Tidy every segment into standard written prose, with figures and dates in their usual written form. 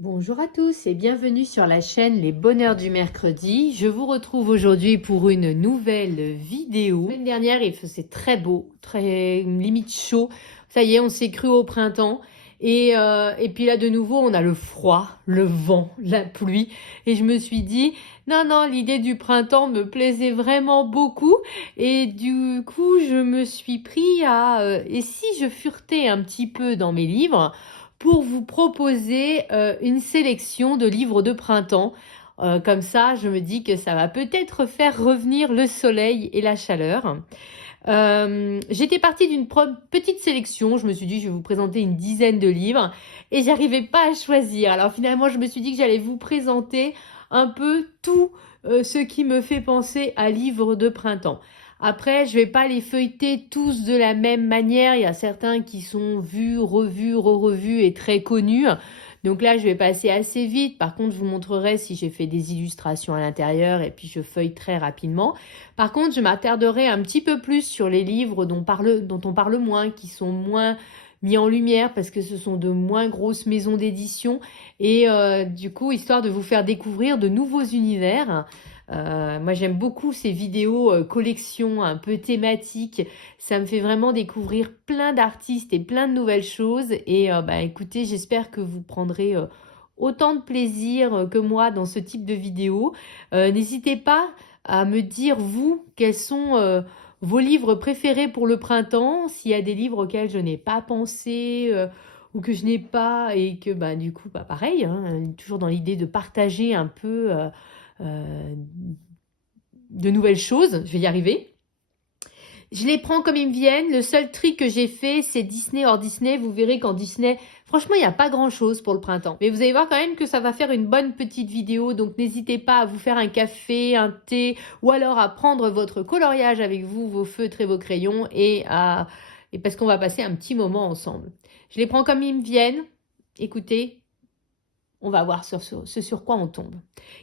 Bonjour à tous et bienvenue sur la chaîne Les Bonheurs du Mercredi. Je vous retrouve aujourd'hui pour une nouvelle vidéo. La semaine dernière, il faisait très beau, très limite chaud. Ça y est, on s'est cru au printemps. Et puis là, de nouveau, on a le froid, le vent, la pluie. Et je me suis dit, non, l'idée du printemps me plaisait vraiment beaucoup. Et du coup, je me suis pris et si je furetais un petit peu dans mes livres pour vous proposer une sélection de livres de printemps. Comme ça, je me dis que ça va peut-être faire revenir le soleil et la chaleur. J'étais partie d'une petite sélection. Je me suis dit, je vais vous présenter une dizaine de livres et j'arrivais pas à choisir. Alors finalement, je me suis dit que j'allais vous présenter un peu tout ce qui me fait penser à livres de printemps. Après, je vais pas les feuilleter tous de la même manière. Il y a certains qui sont vus, revus, re-revus et très connus. Donc là, je vais passer assez vite. Par contre, je vous montrerai si j'ai fait des illustrations à l'intérieur et puis je feuille très rapidement. Par contre, je m'attarderai un petit peu plus sur les livres dont on parle moins, qui sont moins mis en lumière parce que ce sont de moins grosses maisons d'édition et du coup, histoire de vous faire découvrir de nouveaux univers. Moi, j'aime beaucoup ces vidéos collections un peu thématiques. Ça me fait vraiment découvrir plein d'artistes et plein de nouvelles choses. Et écoutez, j'espère que vous prendrez autant de plaisir que moi dans ce type de vidéo. N'hésitez pas à me dire, vous, quels sont vos livres préférés pour le printemps, s'il y a des livres auxquels je n'ai pas pensé ou que je n'ai pas, et que du coup, pareil, hein, toujours dans l'idée de partager un peu euh, de nouvelles choses, je vais y arriver. Je les prends comme ils me viennent. Le seul trick que j'ai fait, c'est Disney hors Disney. Vous verrez qu'en Disney, franchement, il n'y a pas grand-chose pour le printemps. Mais vous allez voir quand même que ça va faire une bonne petite vidéo. Donc, n'hésitez pas à vous faire un café, un thé, ou alors à prendre votre coloriage avec vous, vos feutres et vos crayons, et parce qu'on va passer un petit moment ensemble. Je les prends comme ils me viennent. Écoutez, on va voir ce sur quoi on tombe.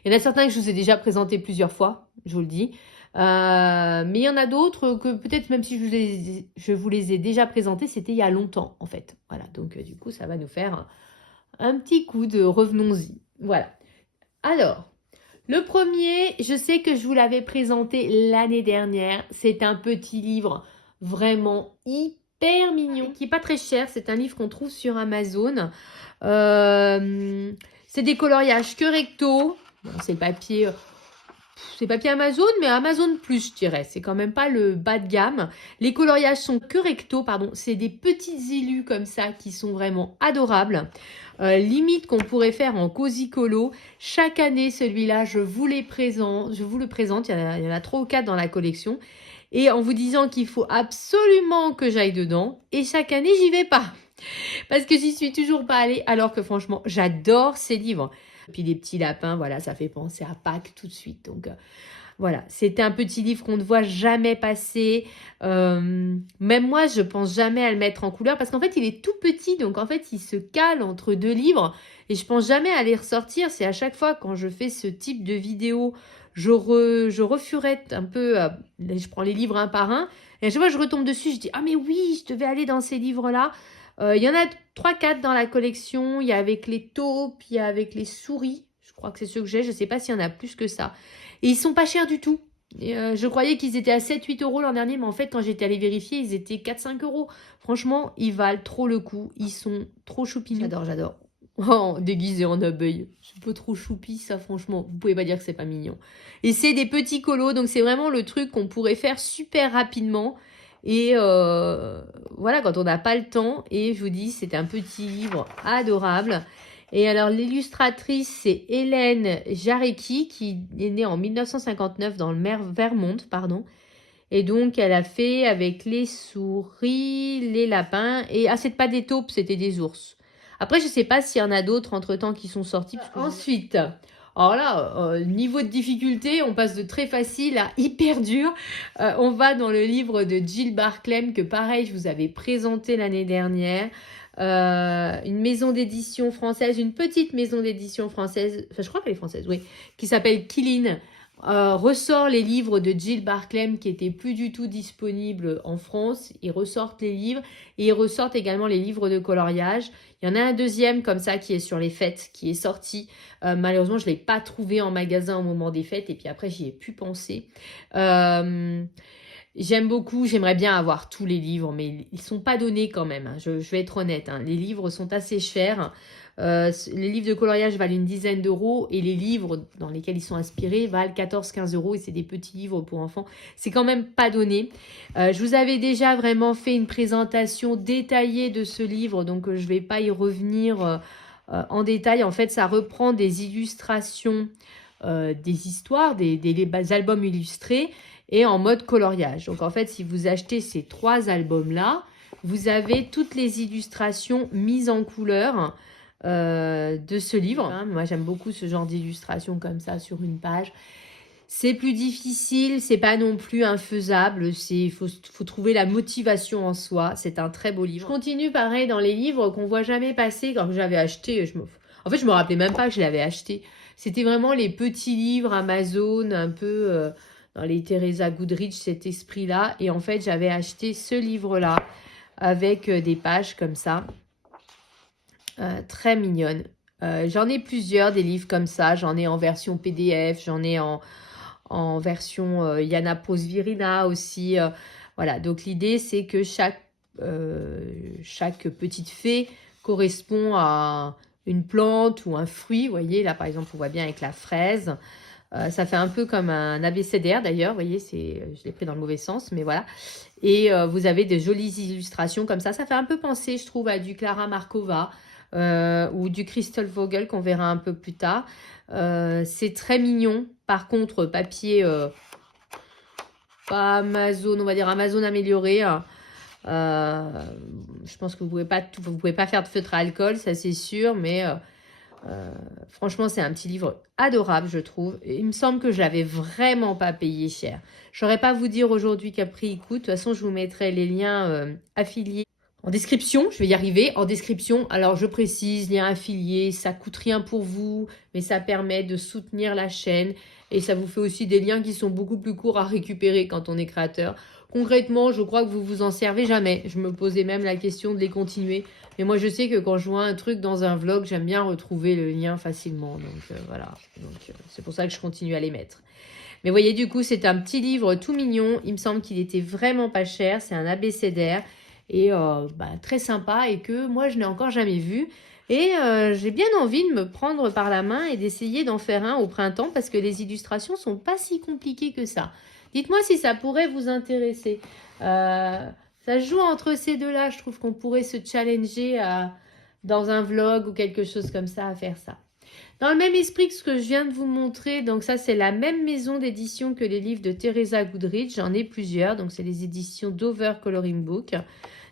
Il y en a certains que je vous ai déjà présentés plusieurs fois, je vous le dis. Mais il y en a d'autres que peut-être même si je vous les ai déjà présentés, c'était il y a longtemps en fait. Voilà, donc du coup, ça va nous faire un petit coup de revenons-y. Voilà. Alors, le premier, je sais que je vous l'avais présenté l'année dernière. C'est un petit livre vraiment hyper mignon, qui n'est pas très cher. C'est un livre qu'on trouve sur Amazon. C'est des coloriages que recto. Bon, c'est papier Amazon, mais Amazon Plus, je dirais. C'est quand même pas le bas de gamme. Les coloriages sont que recto, pardon. C'est des petites illus comme ça qui sont vraiment adorables. Limite qu'on pourrait faire en cosy colo. Chaque année, celui-là, je vous le présente. Il y en a 3 ou 4 dans la collection. Et en vous disant qu'il faut absolument que j'aille dedans. Et chaque année, j'y vais pas. Parce que j'y suis toujours pas allée, alors que franchement, j'adore ces livres. Puis les petits lapins, voilà, ça fait penser à Pâques tout de suite. Donc voilà, c'était un petit livre qu'on ne voit jamais passer. Même moi, je pense jamais à le mettre en couleur parce qu'en fait, il est tout petit. Donc en fait, il se cale entre 2 livres. Et je pense jamais à les ressortir. C'est à chaque fois quand je fais ce type de vidéo, je refurette un peu. Je prends les livres un par un. Et à chaque fois, je retombe dessus. Je dis, ah mais oui, je devais aller dans ces livres-là. Il y en a 3-4 dans la collection. Il y a avec les taupes, il y a avec les souris. Je crois que c'est ceux que j'ai. Je ne sais pas s'il y en a plus que ça. Et ils sont pas chers du tout. Et, je croyais qu'ils étaient à 7-8 euros l'an dernier, mais en fait, quand j'étais allée vérifier, ils étaient 4-5 euros. Franchement, ils valent trop le coup. Ils sont trop choupinous. J'adore. Oh, déguisé en abeille. C'est pas trop choupi, ça, franchement. Vous pouvez pas dire que c'est pas mignon. Et c'est des petits colos, donc c'est vraiment le truc qu'on pourrait faire super rapidement. Et voilà, quand on n'a pas le temps. Et je vous dis, c'est un petit livre adorable. Et alors, l'illustratrice, c'est Hélène Jarecki, qui est née en 1959 dans le Vermont, pardon. Et donc, elle a fait avec les souris, les lapins, et ah, c'est pas des taupes, c'était des ours. Après, je sais pas s'il y en a d'autres entre-temps qui sont sortis. Ensuite, alors là, niveau de difficulté, on passe de très facile à hyper dur. On va dans le livre de Jill Barclay, que pareil, je vous avais présenté l'année dernière. Une maison d'édition française, une petite maison d'édition française, enfin je crois qu'elle est française, oui, qui s'appelle Quilline. ressort les livres de Jill Barclay qui étaient plus du tout disponibles en France. Ils ressortent les livres et ils ressortent également les livres de coloriage. Il y en a un deuxième comme ça qui est sur les fêtes, qui est sorti. Malheureusement, je ne l'ai pas trouvé en magasin au moment des fêtes et puis après, j'y ai pu penser. J'aime beaucoup, j'aimerais bien avoir tous les livres, mais ils ne sont pas donnés quand même. Hein. Je vais être honnête, hein. Les livres sont assez chers. Les livres de coloriage valent une dizaine d'euros et les livres dans lesquels ils sont inspirés valent 14-15 euros et c'est des petits livres pour enfants. C'est quand même pas donné. Je vous avais déjà vraiment fait une présentation détaillée de ce livre, donc je vais pas y revenir en détail. En fait, ça reprend des illustrations, des histoires, des albums illustrés et en mode coloriage. Donc en fait, si vous achetez ces 3 albums-là, vous avez toutes les illustrations mises en couleur de ce livre. Moi, j'aime beaucoup ce genre d'illustration comme ça sur une page. C'est plus difficile, c'est pas non plus infaisable, il faut trouver la motivation en soi. C'est un très beau livre. Je continue pareil dans les livres qu'on voit jamais passer. Quand j'avais acheté, en fait, je me rappelais même pas que je l'avais acheté. C'était vraiment les petits livres Amazon, un peu dans les Teresa Goodrich, cet esprit-là. Et en fait, j'avais acheté ce livre-là avec des pages comme ça. Très mignonne. J'en ai plusieurs des livres comme ça. J'en ai en version PDF, j'en ai en version Yana Posvirina aussi. Voilà, donc l'idée c'est que chaque petite fée correspond à une plante ou un fruit. Vous voyez, là par exemple, on voit bien avec la fraise. Ça fait un peu comme un abécédaire d'ailleurs. Vous voyez, je l'ai pris dans le mauvais sens, mais voilà. Et vous avez de jolies illustrations comme ça. Ça fait un peu penser, je trouve, à du Clara Markova. Ou du Crystal Vogel qu'on verra un peu plus tard. C'est très mignon. Par contre, papier pas Amazon, on va dire Amazon amélioré. Je pense que vous pouvez pas faire de feutre à alcool, ça c'est sûr, mais franchement, c'est un petit livre adorable, je trouve. Il me semble que je l'avais vraiment pas payé cher. Je n'aurais pas vous dire aujourd'hui quel prix il coûte. De toute façon, je vous mettrai les liens affiliés en description, je vais y arriver, en description. Alors, je précise, lien affilié, ça coûte rien pour vous, mais ça permet de soutenir la chaîne. Et ça vous fait aussi des liens qui sont beaucoup plus courts à récupérer quand on est créateur. Concrètement, je crois que vous vous en servez jamais. Je me posais même la question de les continuer. Mais moi, je sais que quand je vois un truc dans un vlog, j'aime bien retrouver le lien facilement. Donc, voilà. C'est pour ça que je continue à les mettre. Mais voyez, du coup, c'est un petit livre tout mignon. Il me semble qu'il était vraiment pas cher. C'est un abécédaire. Et très sympa et que moi je n'ai encore jamais vu et j'ai bien envie de me prendre par la main et d'essayer d'en faire un au printemps parce que les illustrations sont pas si compliquées que ça. Dites-moi si ça pourrait vous intéresser. Ça se joue entre ces deux-là, je trouve qu'on pourrait se challenger dans un vlog ou quelque chose comme ça à faire ça. Dans le même esprit que ce que je viens de vous montrer, donc ça c'est la même maison d'édition que les livres de Teresa Goodrich, j'en ai plusieurs, donc c'est les éditions Dover Coloring Book.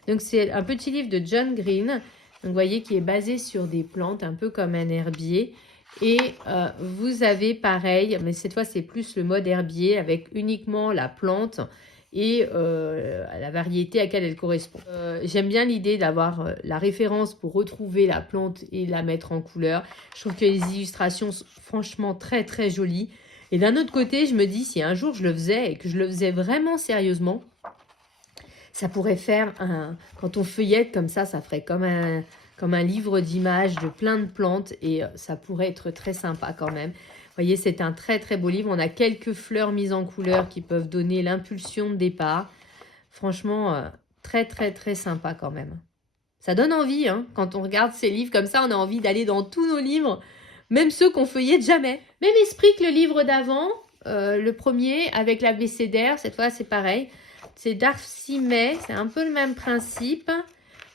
Donc c'est un petit livre de John Green, donc vous voyez qui est basé sur des plantes, un peu comme un herbier. Et vous avez pareil, mais cette fois c'est plus le mode herbier avec uniquement la plante et la variété à laquelle elle correspond. J'aime bien l'idée d'avoir la référence pour retrouver la plante et la mettre en couleur. Je trouve que les illustrations sont franchement très très jolies. Et d'un autre côté, je me dis si un jour je le faisais et que je le faisais vraiment sérieusement, ça pourrait faire quand on feuillette comme ça ferait comme un livre d'images de plein de plantes et ça pourrait être très sympa quand même. Vous voyez, c'est un très très beau livre. On a quelques fleurs mises en couleur qui peuvent donner l'impulsion de départ. Franchement, très très très sympa quand même. Ça donne envie, hein. Quand on regarde ces livres comme ça, on a envie d'aller dans tous nos livres, même ceux qu'on feuillette jamais. Même esprit que le livre d'avant, le premier avec l'abécédaire, cette fois c'est pareil. C'est Darcy May, c'est un peu le même principe,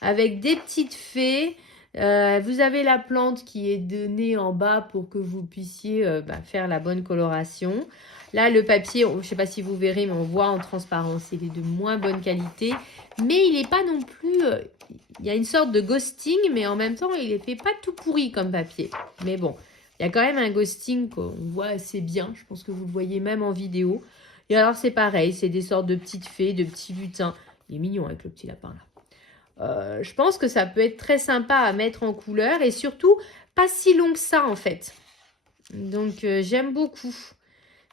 avec des petites fées. Vous avez la plante qui est donnée en bas pour que vous puissiez faire la bonne coloration. Là, le papier, je ne sais pas si vous verrez, mais on voit en transparence, il est de moins bonne qualité. Mais il n'est pas non plus... il y a une sorte de ghosting, mais en même temps, il ne fait pas tout pourri comme papier. Mais bon, il y a quand même un ghosting qu'on voit assez bien. Je pense que vous le voyez même en vidéo. Et alors, c'est pareil, c'est des sortes de petites fées, de petits lutins. Il est mignon avec le petit lapin, là. Je pense que ça peut être très sympa à mettre en couleur et surtout, pas si long que ça, en fait. Donc, j'aime beaucoup.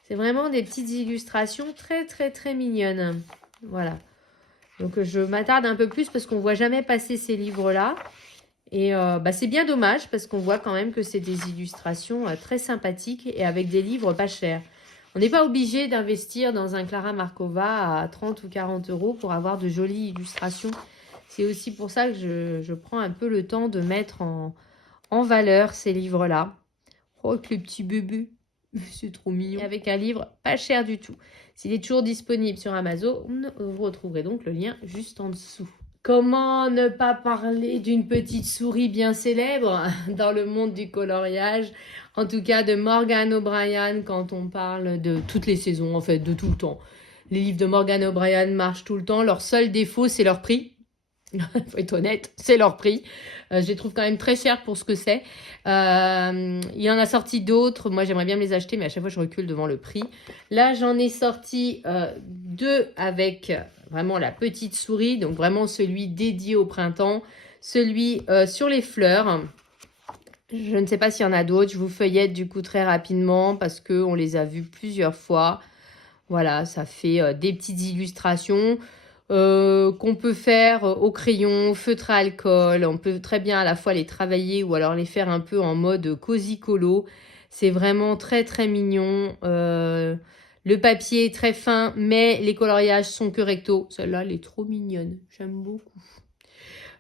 C'est vraiment des petites illustrations très mignonnes. Voilà. Donc, je m'attarde un peu plus parce qu'on ne voit jamais passer ces livres-là. Et c'est bien dommage parce qu'on voit quand même que c'est des illustrations très sympathiques et avec des livres pas chers. On n'est pas obligé d'investir dans un Clara Markova à 30 ou 40 euros pour avoir de jolies illustrations. C'est aussi pour ça que je prends un peu le temps de mettre en valeur ces livres-là. Oh, que le petit bébé, c'est trop mignon. Et avec un livre pas cher du tout. S'il est toujours disponible sur Amazon, vous retrouverez donc le lien juste en dessous. Comment ne pas parler d'une petite souris bien célèbre dans le monde du coloriage, en tout cas de Morgan O'Brien quand on parle de toutes les saisons, en fait, de tout le temps. Les livres de Morgan O'Brien marchent tout le temps. Leur seul défaut, c'est leur prix. Il faut être honnête, c'est leur prix. Je les trouve quand même très chers pour ce que c'est. Il y en a sorti d'autres. Moi, j'aimerais bien me les acheter, mais à chaque fois, je recule devant le prix. Là, j'en ai sorti 2 avec vraiment la petite souris. Donc, vraiment celui dédié au printemps. Celui sur les fleurs. Je ne sais pas s'il y en a d'autres. Je vous feuillette du coup très rapidement parce qu'on les a vus plusieurs fois. Voilà, ça fait des petites illustrations. Qu'on peut faire au crayon, feutre à alcool. On peut très bien à la fois les travailler ou alors les faire un peu en mode cosy colo. C'est vraiment très mignon. Le papier est très fin, mais les coloriages sont que recto. Celle-là, elle est trop mignonne. J'aime beaucoup.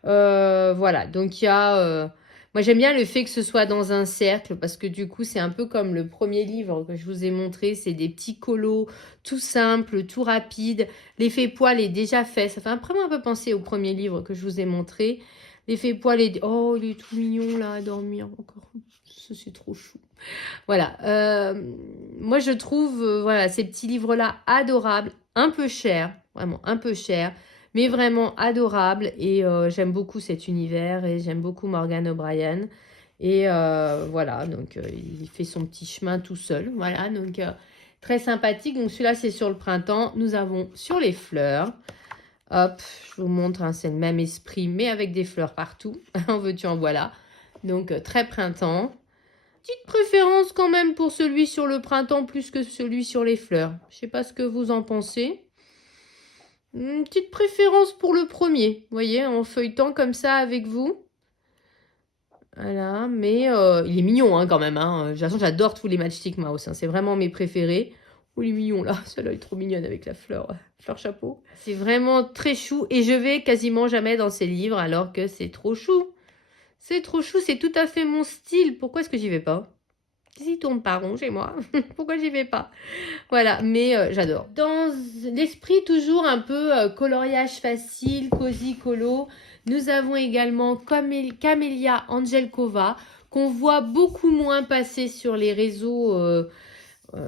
Voilà, donc il y a... moi, j'aime bien le fait que ce soit dans un cercle parce que du coup, c'est un peu comme le premier livre que je vous ai montré. C'est des petits colos tout simples, tout rapides. L'effet poil est déjà fait. Ça fait vraiment un peu penser au premier livre que je vous ai montré. L'effet poil est... Oh, il est tout mignon là, à dormir encore. Ça, c'est trop chou. Voilà. Moi, je trouve voilà, ces petits livres-là adorables, un peu chers, vraiment un peu chers, mais vraiment adorables. Et j'aime beaucoup cet univers et j'aime beaucoup Morgan O'Brien. Et voilà, donc il fait son petit chemin tout seul. Voilà, donc très sympathique. Donc celui-là, c'est sur le printemps. Nous avons sur les fleurs. Hop, je vous montre, hein, c'est le même esprit, mais avec des fleurs partout. En veux-tu, en voilà. Donc très printemps. Petite préférence quand même pour celui sur le printemps plus que celui sur les fleurs. Je sais pas ce que vous en pensez. Une petite préférence pour le premier. Vous voyez, en feuilletant comme ça avec vous. Voilà, mais il est mignon hein, quand même. Hein. De toute façon, j'adore tous les Matchstick Mouse. Hein. C'est vraiment mes préférés. Oh, il est mignon là. Celle-là est trop mignonne avec la fleur chapeau. C'est vraiment très chou. Et je vais quasiment jamais dans ces livres alors que c'est trop chou. C'est trop chou, c'est tout à fait mon style. Pourquoi est-ce que j'y vais pas? S'il tourne pas rond chez moi, pourquoi j'y vais pas? Voilà, mais j'adore. Dans l'esprit toujours un peu coloriage facile, cosy colo, nous avons également Camélia Angelkova, qu'on voit beaucoup moins passer sur les réseaux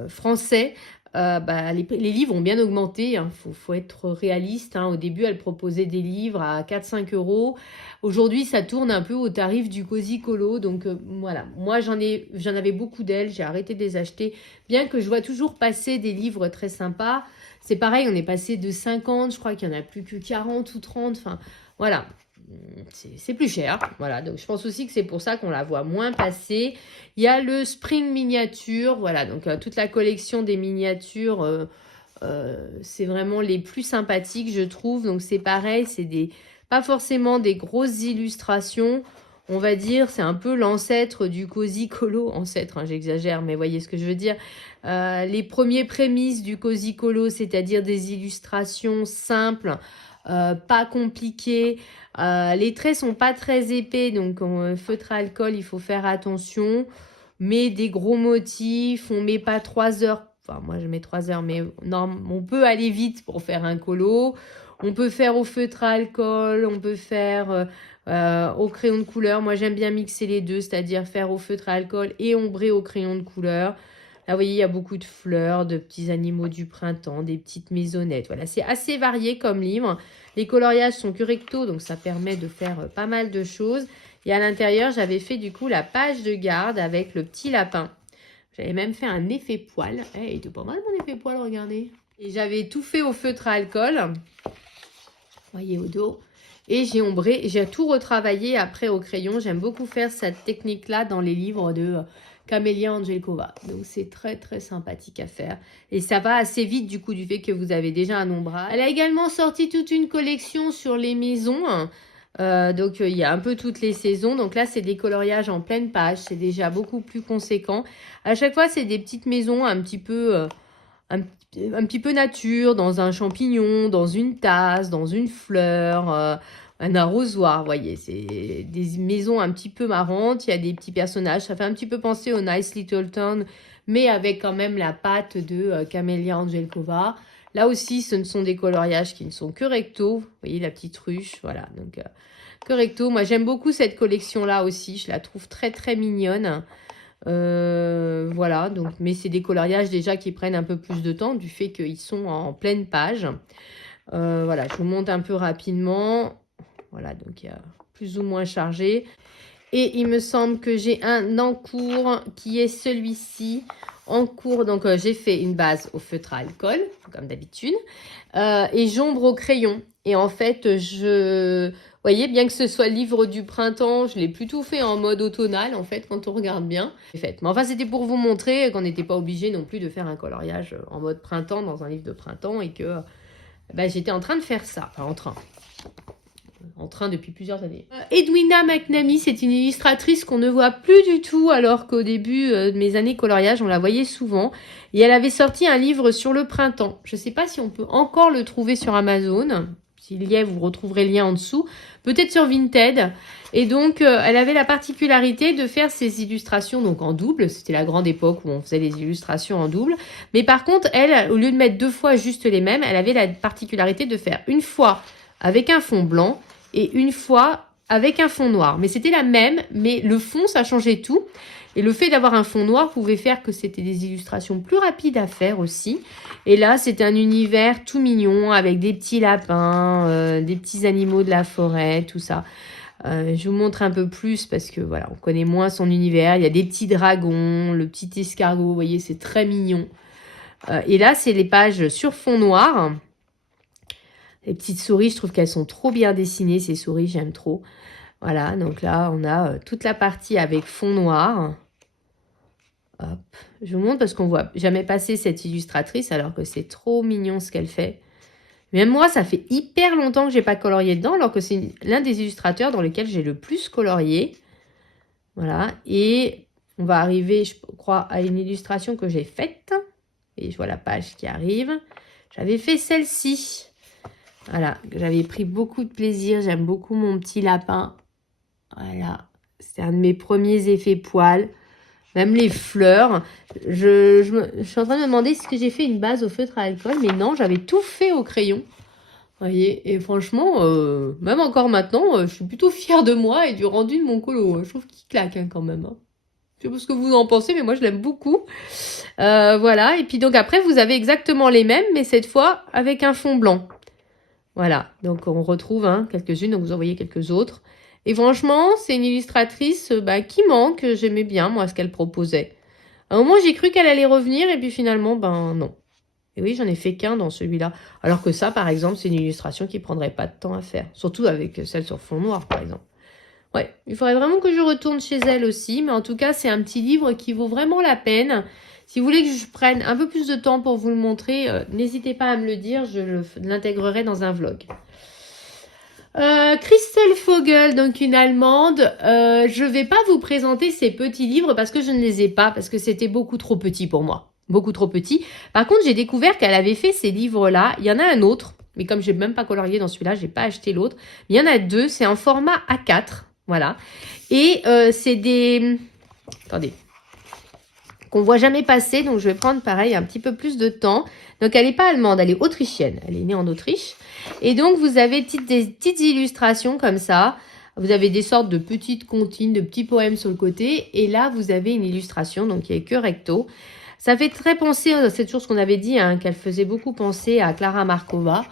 français. Les livres ont bien augmenté, hein. Faut être réaliste. Hein. Au début, elle proposait des livres à 4-5 euros. Aujourd'hui, ça tourne un peu au tarif du Cosy Colo. Donc voilà, moi j'en avais beaucoup d'elles. J'ai arrêté de les acheter, bien que je vois toujours passer des livres très sympas. C'est pareil, on est passé de 50, je crois qu'il n'y en a plus que 40 ou 30. Enfin, voilà. C'est plus cher, voilà, donc je pense aussi que c'est pour ça qu'on la voit moins passer. Il y a le Spring Miniature, voilà, donc toute la collection des miniatures, c'est vraiment les plus sympathiques, je trouve. Donc c'est pareil, c'est pas forcément des grosses illustrations, on va dire, c'est un peu l'ancêtre du Cosy Colo, ancêtre, hein, j'exagère, mais voyez ce que je veux dire. Les premiers prémices du Cosy Colo, c'est-à-dire des illustrations simples, pas compliquées. Les traits sont pas très épais, donc en feutre à alcool, il faut faire attention. Mais des gros motifs, on met pas 3 heures. Enfin, moi, je mets 3 heures, mais non, on peut aller vite pour faire un colo. On peut faire au feutre à alcool, on peut faire au crayon de couleur. Moi, j'aime bien mixer les deux, c'est-à-dire faire au feutre à alcool et ombrer au crayon de couleur. Là, vous voyez, il y a beaucoup de fleurs, de petits animaux du printemps, des petites maisonnettes. Voilà, c'est assez varié comme livre. Les coloriages sont que recto, donc ça permet de faire pas mal de choses. Et à l'intérieur, j'avais fait du coup la page de garde avec le petit lapin. J'avais même fait un effet poil. Il était pas mal mon effet poil, regardez. Et j'avais tout fait au feutre à alcool. Vous voyez au dos. Et j'ai ombré, j'ai tout retravaillé après au crayon. J'aime beaucoup faire cette technique-là dans les livres de Camélia Angelkova. Donc c'est très très sympathique à faire. Et ça va assez vite du coup du fait que vous avez déjà un ombrage. Elle a également sorti toute une collection sur les maisons. Donc il y a un peu toutes les saisons. Donc là c'est des coloriages en pleine page. C'est déjà beaucoup plus conséquent. À chaque fois c'est des petites maisons un petit peu... un petit peu nature, dans un champignon, dans une tasse, dans une fleur, un arrosoir, vous voyez, c'est des maisons un petit peu marrantes, il y a des petits personnages, ça fait un petit peu penser au Nice Little Town, mais avec quand même la patte de Camélia Angelkova. Là aussi, ce ne sont des coloriages qui ne sont que recto, vous voyez la petite ruche, voilà, donc que recto. Moi j'aime beaucoup cette collection-là aussi, je la trouve très très mignonne. Voilà, donc, mais c'est des coloriages déjà qui prennent un peu plus de temps du fait qu'ils sont en pleine page. Voilà, je vous montre un peu rapidement. Voilà, donc il y a plus ou moins chargé. Et il me semble que j'ai un en cours qui est celui-ci. En cours, donc j'ai fait une base au feutre à alcool, comme d'habitude, et j'ombre au crayon. Et en fait, vous voyez, bien que ce soit livre du printemps, je l'ai plutôt fait en mode automnal, en fait, quand on regarde bien. Mais enfin, c'était pour vous montrer qu'on n'était pas obligé non plus de faire un coloriage en mode printemps dans un livre de printemps et que j'étais en train de faire ça. Enfin, en train depuis plusieurs années. Edwina McNamee, c'est une illustratrice qu'on ne voit plus du tout, alors qu'au début de mes années coloriage, on la voyait souvent. Et elle avait sorti un livre sur le printemps. Je ne sais pas si on peut encore le trouver sur Amazon. S'il y est, vous retrouverez le lien en dessous. Peut-être sur Vinted. Et donc, elle avait la particularité de faire ses illustrations donc en double. C'était la grande époque où on faisait des illustrations en double. Mais par contre, elle, au lieu de mettre 2 fois juste les mêmes, elle avait la particularité de faire une fois avec un fond blanc et une fois avec un fond noir. Mais c'était la même, mais le fond, ça changeait tout. Et le fait d'avoir un fond noir pouvait faire que c'était des illustrations plus rapides à faire aussi. Et là, c'est un univers tout mignon avec des petits lapins, des petits animaux de la forêt, tout ça. Je vous montre un peu plus parce que voilà, on connaît moins son univers. Il y a des petits dragons, le petit escargot, vous voyez, c'est très mignon. Et là, c'est les pages sur fond noir. Les petites souris, je trouve qu'elles sont trop bien dessinées, ces souris, j'aime trop. Voilà, donc là, on a toute la partie avec fond noir. Hop, je vous montre parce qu'on voit jamais passer cette illustratrice alors que c'est trop mignon ce qu'elle fait. Même moi, ça fait hyper longtemps que j'ai pas colorié dedans alors que c'est l'un des illustrateurs dans lesquels j'ai le plus colorié. Voilà, et on va arriver, je crois, à une illustration que j'ai faite. Et je vois la page qui arrive. J'avais fait celle-ci. Voilà, j'avais pris beaucoup de plaisir. J'aime beaucoup mon petit lapin. Voilà, c'est un de mes premiers effets poils. Même les fleurs. Je suis en train de me demander si j'ai fait une base au feutre à alcool. Mais non, j'avais tout fait au crayon. Vous voyez, et franchement, même encore maintenant, je suis plutôt fière de moi et du rendu de mon colo. Je trouve qu'il claque hein, quand même. Hein. Je sais pas ce que vous en pensez, mais moi je l'aime beaucoup. Voilà, et puis donc après, vous avez exactement les mêmes, mais cette fois avec un fond blanc. Voilà, donc on retrouve hein, quelques-unes, donc vous en voyez quelques autres. Et franchement, c'est une illustratrice qui manque. J'aimais bien, moi, ce qu'elle proposait. À un moment, j'ai cru qu'elle allait revenir, et puis finalement, non. Et oui, j'en ai fait qu'un dans celui-là. Alors que ça, par exemple, c'est une illustration qui prendrait pas de temps à faire. Surtout avec celle sur fond noir, par exemple. Ouais, il faudrait vraiment que je retourne chez elle aussi. Mais en tout cas, c'est un petit livre qui vaut vraiment la peine. Si vous voulez que je prenne un peu plus de temps pour vous le montrer, n'hésitez pas à me le dire. Je l'intégrerai dans un vlog. Christel Vogel, donc une Allemande. Je vais pas vous présenter ces petits livres parce que je ne les ai pas, parce que c'était beaucoup trop petit pour moi. Beaucoup trop petit. Par contre, j'ai découvert qu'elle avait fait ces livres-là. Il y en a un autre, mais comme j'ai même pas colorié dans celui-là, j'ai pas acheté l'autre. Il y en a 2, c'est en format A4. Voilà. Et c'est des... Attendez. Qu'on voit jamais passer, donc je vais prendre pareil un petit peu plus de temps. Donc elle n'est pas allemande, elle est autrichienne. Elle est née en Autriche. Et donc vous avez des petites illustrations comme ça. Vous avez des sortes de petites comptines, de petits poèmes sur le côté. Et là, vous avez une illustration, donc qui est que recto. Ça fait très penser, c'est toujours ce qu'on avait dit, hein, qu'elle faisait beaucoup penser à Klara Markova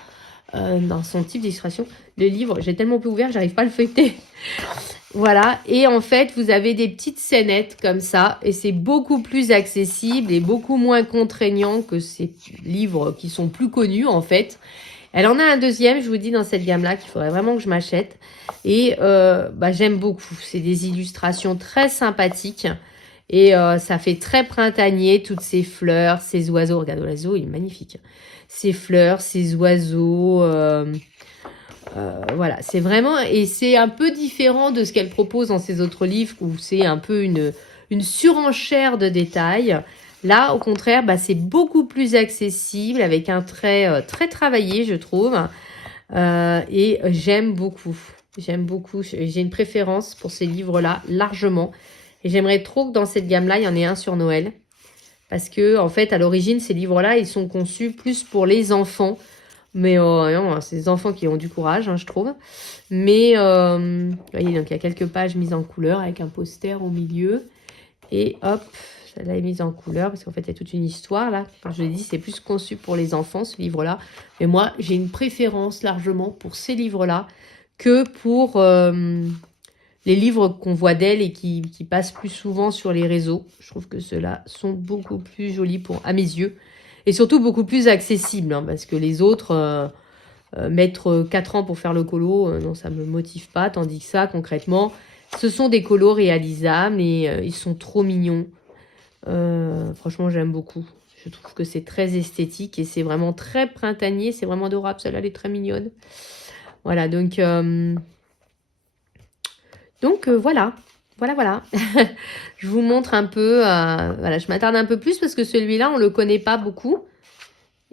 dans son type d'illustration. Le livre, j'ai tellement peu ouvert, j'arrive pas à le feuilleter. Voilà, et en fait, vous avez des petites scénettes comme ça, et c'est beaucoup plus accessible et beaucoup moins contraignant que ces livres qui sont plus connus, en fait. Elle en a un deuxième, je vous dis, dans cette gamme-là, qu'il faudrait vraiment que je m'achète. Et j'aime beaucoup. C'est des illustrations très sympathiques. Et ça fait très printanier, toutes ces fleurs, ces oiseaux. Regarde, l'oiseau, il est magnifique. Ces fleurs, ces oiseaux. Voilà, c'est vraiment... Et c'est un peu différent de ce qu'elle propose dans ses autres livres, où c'est un peu une surenchère de détails. Là, au contraire, bah, c'est beaucoup plus accessible, avec un trait très travaillé, je trouve. Et j'aime beaucoup. J'aime beaucoup. J'ai une préférence pour ces livres-là, largement. Et j'aimerais trop que dans cette gamme-là, il y en ait un sur Noël. Parce que, en fait, à l'origine, ces livres-là, ils sont conçus plus pour les enfants. Mais non, c'est des enfants qui ont du courage, hein, je trouve. Mais, vous voyez, donc il y a quelques pages mises en couleur avec un poster au milieu. Et hop, celle-là est mise en couleur parce qu'en fait, il y a toute une histoire là. Comme je l'ai dit, c'est plus conçu pour les enfants, ce livre-là. Mais moi, j'ai une préférence largement pour ces livres-là que pour les livres qu'on voit d'elle et qui passent plus souvent sur les réseaux. Je trouve que ceux-là sont beaucoup plus jolis à mes yeux. Et surtout beaucoup plus accessibles, hein, parce que les autres, mettre 4 ans pour faire le colo, non, ça ne me motive pas. Tandis que ça, concrètement, ce sont des colos réalisables et ils sont trop mignons. Franchement, j'aime beaucoup. Je trouve que c'est très esthétique et c'est vraiment très printanier. C'est vraiment adorable. Celle-là, elle est très mignonne. Voilà, donc voilà. Voilà. Je vous montre un peu. Voilà, je m'attarde un peu plus parce que celui-là, on ne le connaît pas beaucoup.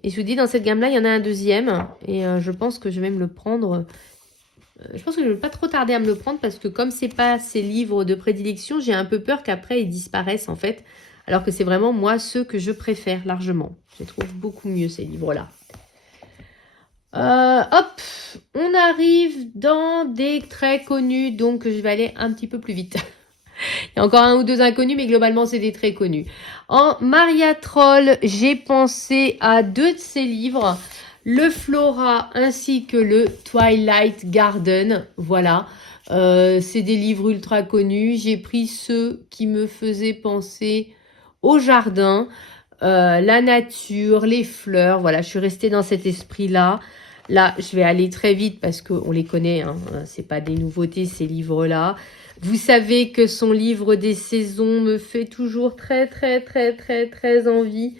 Et je vous dis, dans cette gamme-là, il y en a un deuxième. Et je pense que je vais me le prendre. Je pense que je ne vais pas trop tarder à me le prendre parce que comme c'est pas ces livres de prédilection, j'ai un peu peur qu'après ils disparaissent en fait. Alors que c'est vraiment moi ceux que je préfère largement. Je les trouve beaucoup mieux ces livres-là. Hop, on arrive dans des traits connus, donc je vais aller un petit peu plus vite. Il y a encore un ou deux inconnus, mais globalement, c'est des traits connus. En Maria Troll, j'ai pensé à deux de ses livres, le Flora ainsi que le Twilight Garden. Voilà, c'est des livres ultra connus. J'ai pris ceux qui me faisaient penser au jardin, la nature, les fleurs. Voilà, je suis restée dans cet esprit-là. Là, je vais aller très vite parce qu'on les connaît, hein. C'est pas des nouveautés ces livres-là. Vous savez que son livre des saisons me fait toujours très envie.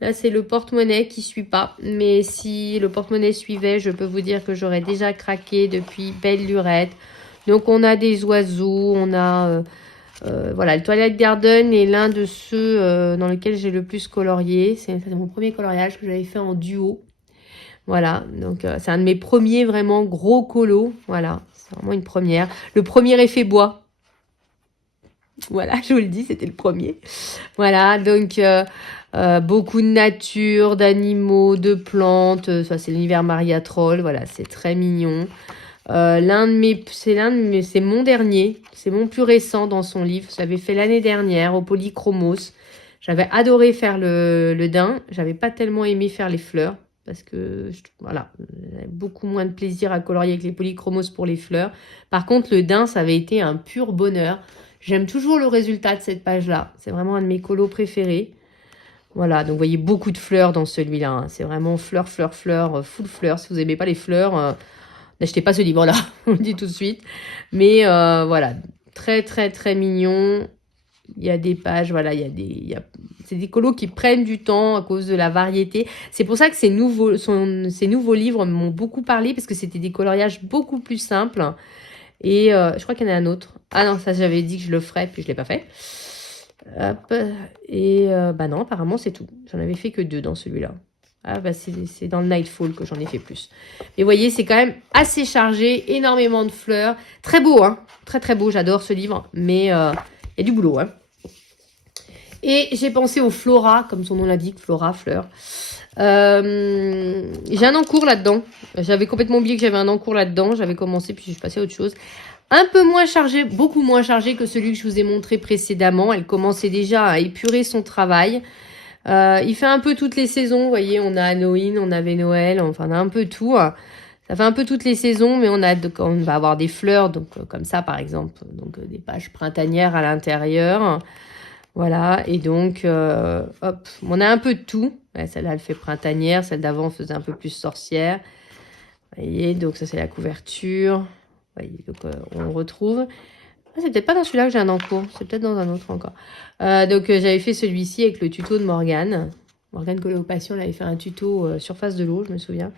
Là, c'est le porte-monnaie qui suit pas. Mais si le porte-monnaie suivait, je peux vous dire que j'aurais déjà craqué depuis belle lurette. Donc, on a des oiseaux, on a... voilà, le Twilight Garden est l'un de ceux dans lesquels j'ai le plus colorié. C'est mon premier coloriage que j'avais fait en duo. Voilà, donc c'est un de mes premiers vraiment gros colos. Voilà, c'est vraiment une première. Le premier effet bois. Voilà, je vous le dis, c'était le premier. Voilà, donc beaucoup de nature, d'animaux, de plantes. Ça, c'est l'univers Maria Troll. Voilà, c'est très mignon. C'est mon dernier. C'est mon plus récent dans son livre. J'avais fait l'année dernière au Polychromos. J'avais adoré faire le daim. J'avais pas tellement aimé faire les fleurs. Parce que, voilà, j'avais beaucoup moins de plaisir à colorier avec les polychromos pour les fleurs. Par contre, le daim, ça avait été un pur bonheur. J'aime toujours le résultat de cette page-là. C'est vraiment un de mes colos préférés. Voilà, donc vous voyez beaucoup de fleurs dans celui-là. Hein. C'est vraiment fleurs, full fleurs. Si vous n'aimez pas les fleurs, n'achetez pas ce livre-là, on le dit tout de suite. Mais voilà, très mignon. Il y a des pages, voilà, c'est des colos qui prennent du temps à cause de la variété. C'est pour ça que ces nouveaux livres m'ont beaucoup parlé parce que c'était des coloriages beaucoup plus simples. Et je crois qu'il y en a un autre. Ah non, ça j'avais dit que je le ferais, puis je ne l'ai pas fait. Hop. Et bah non, apparemment c'est tout. J'en avais fait que 2 dans celui-là. Ah bah c'est dans le Nightfall que j'en ai fait plus. Mais vous voyez, c'est quand même assez chargé, énormément de fleurs. Très beau, hein. Très beau, j'adore ce livre. Mais il y a du boulot, hein. Et j'ai pensé au Flora, comme son nom l'indique, Flora, fleur. J'ai un encours là-dedans. J'avais complètement oublié que j'avais un encours là-dedans. J'avais commencé, puis je suis passée à autre chose. Un peu moins chargé, beaucoup moins chargé que celui que je vous ai montré précédemment. Elle commençait déjà à épurer son travail. Il fait un peu toutes les saisons. Vous voyez, on a Halloween, on avait Noël, enfin on a un peu tout. Ça fait un peu toutes les saisons, mais on va avoir des fleurs, donc comme ça par exemple. Donc des pages printanières à l'intérieur. Voilà, et donc, hop, on a un peu de tout. Ouais, celle-là, elle fait printanière. Celle d'avant faisait un peu plus sorcière. Vous voyez, donc ça, c'est la couverture. Vous voyez, donc on retrouve. Ah, c'est peut-être pas dans celui-là que j'ai un encours. C'est peut-être dans un autre encore. Donc, j'avais fait celui-ci avec le tuto de Morgane. Morgane Colopation, elle avait fait un tuto surface de l'eau, je me souviens.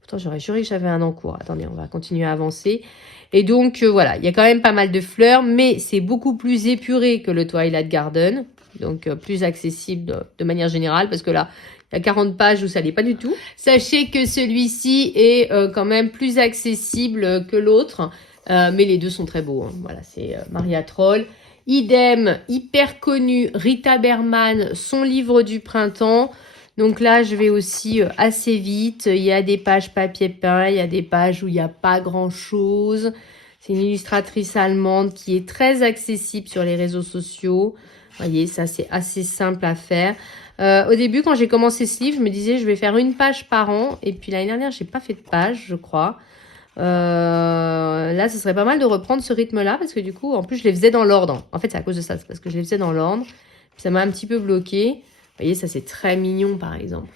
Pourtant, j'aurais juré que j'avais un encours. Attendez, on va continuer à avancer. Et donc, voilà, il y a quand même pas mal de fleurs, mais c'est beaucoup plus épuré que le Twilight Garden. Donc, plus accessible de manière générale, parce que là, il y a 40 pages où ça l'est pas du tout. Sachez que celui-ci est quand même plus accessible que l'autre. Mais les deux sont très beaux. Hein. Voilà, c'est Maria Troll. Idem, hyper connu, Rita Berman, son livre du printemps. Donc là, je vais aussi assez vite. Il y a des pages papier peint, il y a des pages où il n'y a pas grand-chose. C'est une illustratrice allemande qui est très accessible sur les réseaux sociaux. Vous voyez, ça c'est assez simple à faire. Au début, quand j'ai commencé ce livre, je me disais je vais faire une page par an. Et puis l'année dernière, j'ai pas fait de page, je crois. Là, ce serait pas mal de reprendre ce rythme-là parce que du coup, en plus, je les faisais dans l'ordre. En fait, c'est à cause de ça, c'est parce que je les faisais dans l'ordre. Puis ça m'a un petit peu bloqué. Vous voyez, ça c'est très mignon, par exemple.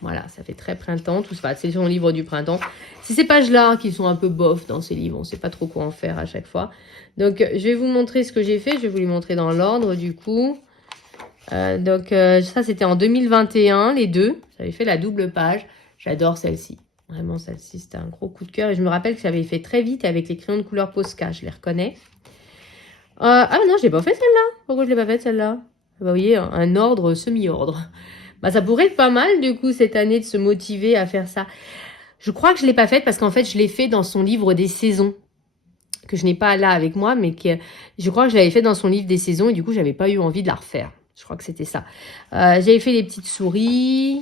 Voilà, ça fait très printemps. Tout ça, c'est son livre du printemps. C'est ces pages-là qui sont un peu bof dans ces livres. On sait pas trop quoi en faire à chaque fois. Donc, je vais vous montrer ce que j'ai fait. Je vais vous les montrer dans l'ordre, du coup. Ça, c'était en 2021, les deux. J'avais fait la double page. J'adore celle-ci. Vraiment, celle-ci, c'était un gros coup de cœur. Et je me rappelle que j'avais fait très vite avec les crayons de couleur Posca. Je les reconnais. Ah non, je l'ai pas fait celle-là. Pourquoi je l'ai pas faite celle-là? Vous voyez, un ordre semi-ordre. Bah, ça pourrait être pas mal, du coup, cette année, de se motiver à faire ça. Je crois que je l'ai pas faite parce qu'en fait, je l'ai fait dans son livre des saisons. Que je n'ai pas là avec moi, mais que je crois que je l'avais fait dans son livre des saisons. Et du coup, j'avais pas eu envie de la refaire. Je crois que c'était ça. J'avais fait les petites souris.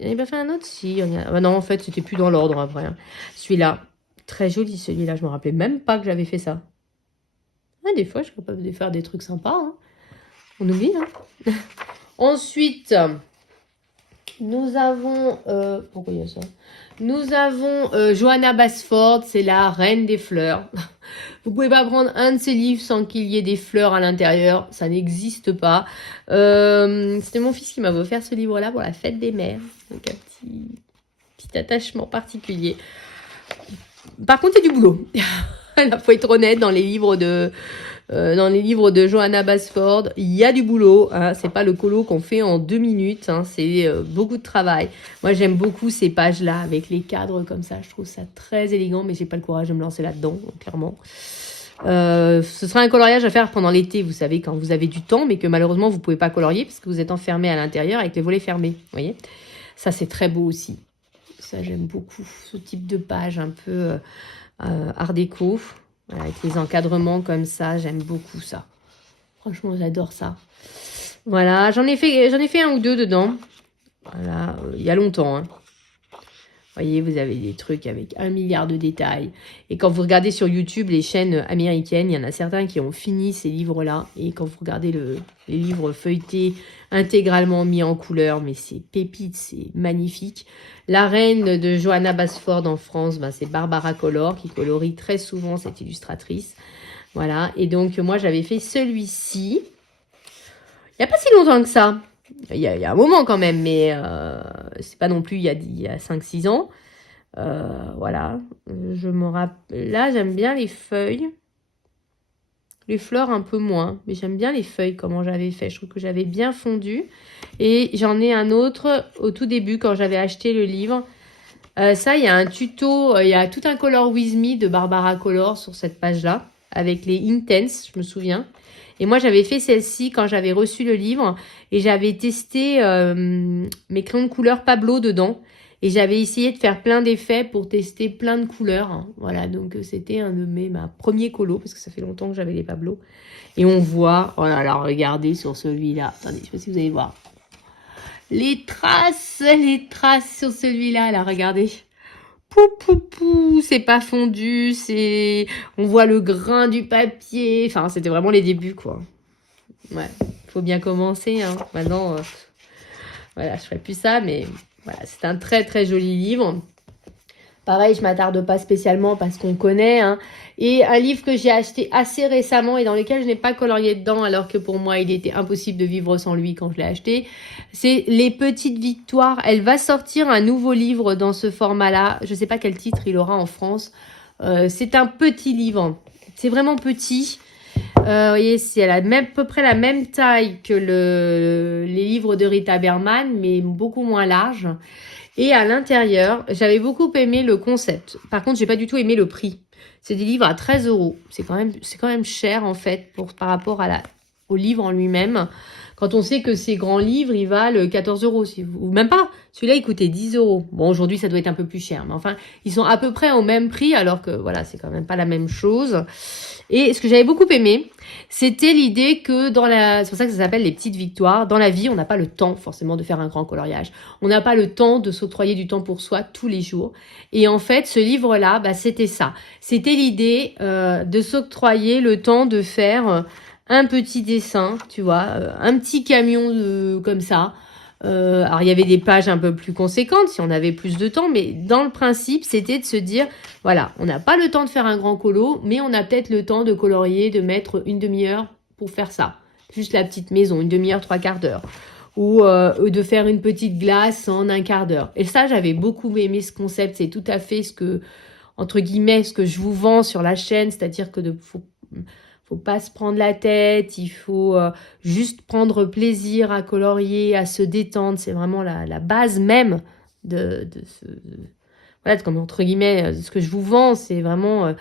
J'en ai pas fait un autre? Si. Non, en fait, c'était plus dans l'ordre après. Hein. Celui-là, très joli celui-là. Je me rappelais même pas que j'avais fait ça. Ah, des fois, je suis capable de faire des trucs sympas. Hein. On oublie. Hein. Ensuite, nous avons... pourquoi il y a ça? Nous avons Johanna Basford. C'est la reine des fleurs. Vous pouvez pas prendre un de ces livres sans qu'il y ait des fleurs à l'intérieur. Ça n'existe pas. C'était mon fils qui m'avait offert ce livre-là pour la fête des mères. Donc un petit attachement particulier. Par contre, c'est du boulot. Il faut être honnête, dans les livres de Johanna Basford, il y a du boulot. Hein. C'est pas le colo qu'on fait en 2 minutes. Hein. C'est beaucoup de travail. Moi, j'aime beaucoup ces pages-là avec les cadres comme ça. Je trouve ça très élégant, mais j'ai pas le courage de me lancer là-dedans, clairement. Ce sera un coloriage à faire pendant l'été, vous savez, quand vous avez du temps, mais que malheureusement, vous pouvez pas colorier parce que vous êtes enfermé à l'intérieur avec les volets fermés. Vous voyez, ça, c'est très beau aussi. Ça, j'aime beaucoup. Ce type de page un peu art déco. Voilà, avec les encadrements comme ça, j'aime beaucoup ça. Franchement, j'adore ça. Voilà, j'en ai fait un ou deux dedans. Voilà, il y a longtemps. Hein. Vous voyez, vous avez des trucs avec 1 milliard de détails. Et quand vous regardez sur YouTube les chaînes américaines, il y en a certains qui ont fini ces livres-là. Et quand vous regardez les livres feuilletés, intégralement mis en couleur, mais c'est pépite, c'est magnifique. La reine de Johanna Basford en France, ben, c'est Barbara Color qui colorie très souvent cette illustratrice. Voilà, et donc moi j'avais fait celui-ci. Il n'y a pas si longtemps que ça. Il y a un moment quand même, mais c'est pas non plus il y a 5-6 ans. Voilà, je me rappelle. Là, j'aime bien les feuilles. Les fleurs un peu moins, mais j'aime bien les feuilles, comment j'avais fait. Je trouve que j'avais bien fondu. Et j'en ai un autre au tout début, quand j'avais acheté le livre. Ça, il y a un tuto, il y a tout un Color With Me de Barbara Color sur cette page-là, avec les Intense, je me souviens. Et moi, j'avais fait celle-ci quand j'avais reçu le livre. Et j'avais testé mes crayons de couleur Pablo dedans. Et j'avais essayé de faire plein d'effets pour tester plein de couleurs. Hein. Voilà, donc c'était un de ma premiers colos, parce que ça fait longtemps que j'avais les Pablo. Et on voit, oh là là, regardez sur celui-là. Attendez, je sais pas si vous allez voir. Les traces sur celui-là, là, regardez. Pou, pou, pou, c'est pas fondu, on voit le grain du papier. Enfin, c'était vraiment les débuts, quoi. Ouais, faut bien commencer, hein. Maintenant, voilà, je ferai plus ça, mais... Voilà, c'est un très très joli livre. Pareil, je m'attarde pas spécialement parce qu'on connaît. Hein. Et un livre que j'ai acheté assez récemment et dans lequel je n'ai pas colorié dedans alors que pour moi, il était impossible de vivre sans lui quand je l'ai acheté. C'est Les Petites Victoires. Elle va sortir un nouveau livre dans ce format-là. Je ne sais pas quel titre il aura en France. C'est un petit livre C'est vraiment petit. Vous voyez, c'est à peu près la même taille que les livres de Rita Berman, mais beaucoup moins large. Et à l'intérieur, j'avais beaucoup aimé le concept. Par contre, j'ai pas du tout aimé le prix. C'est des livres à 13 €. C'est quand même cher, en fait, par rapport au livre en lui-même. Quand on sait que ces grands livres, ils valent 14 €, ou même pas. Celui-là, il coûtait 10 €. Bon, aujourd'hui, ça doit être un peu plus cher. Mais enfin, ils sont à peu près au même prix, alors que, voilà, c'est quand même pas la même chose. Et ce que j'avais beaucoup aimé, c'était l'idée que c'est pour ça que ça s'appelle les petites victoires. Dans la vie, on n'a pas le temps, forcément, de faire un grand coloriage. On n'a pas le temps de s'octroyer du temps pour soi tous les jours. Et en fait, ce livre-là, c'était ça. C'était l'idée de s'octroyer le temps de faire un petit dessin, tu vois, un petit camion comme ça. Alors, il y avait des pages un peu plus conséquentes si on avait plus de temps, mais dans le principe, c'était de se dire, voilà, on n'a pas le temps de faire un grand colo, mais on a peut-être le temps de colorier, de mettre une demi-heure pour faire ça. Juste la petite maison, une demi-heure, 3/4 d'heure. Ou de faire une petite glace en 1/4 d'heure. Et ça, j'avais beaucoup aimé ce concept. C'est tout à fait entre guillemets, ce que je vous vends sur la chaîne, c'est-à-dire que faut pas se prendre la tête, il faut juste prendre plaisir à colorier, à se détendre. C'est vraiment la base même voilà, comme entre guillemets, ce que je vous vends, c'est vraiment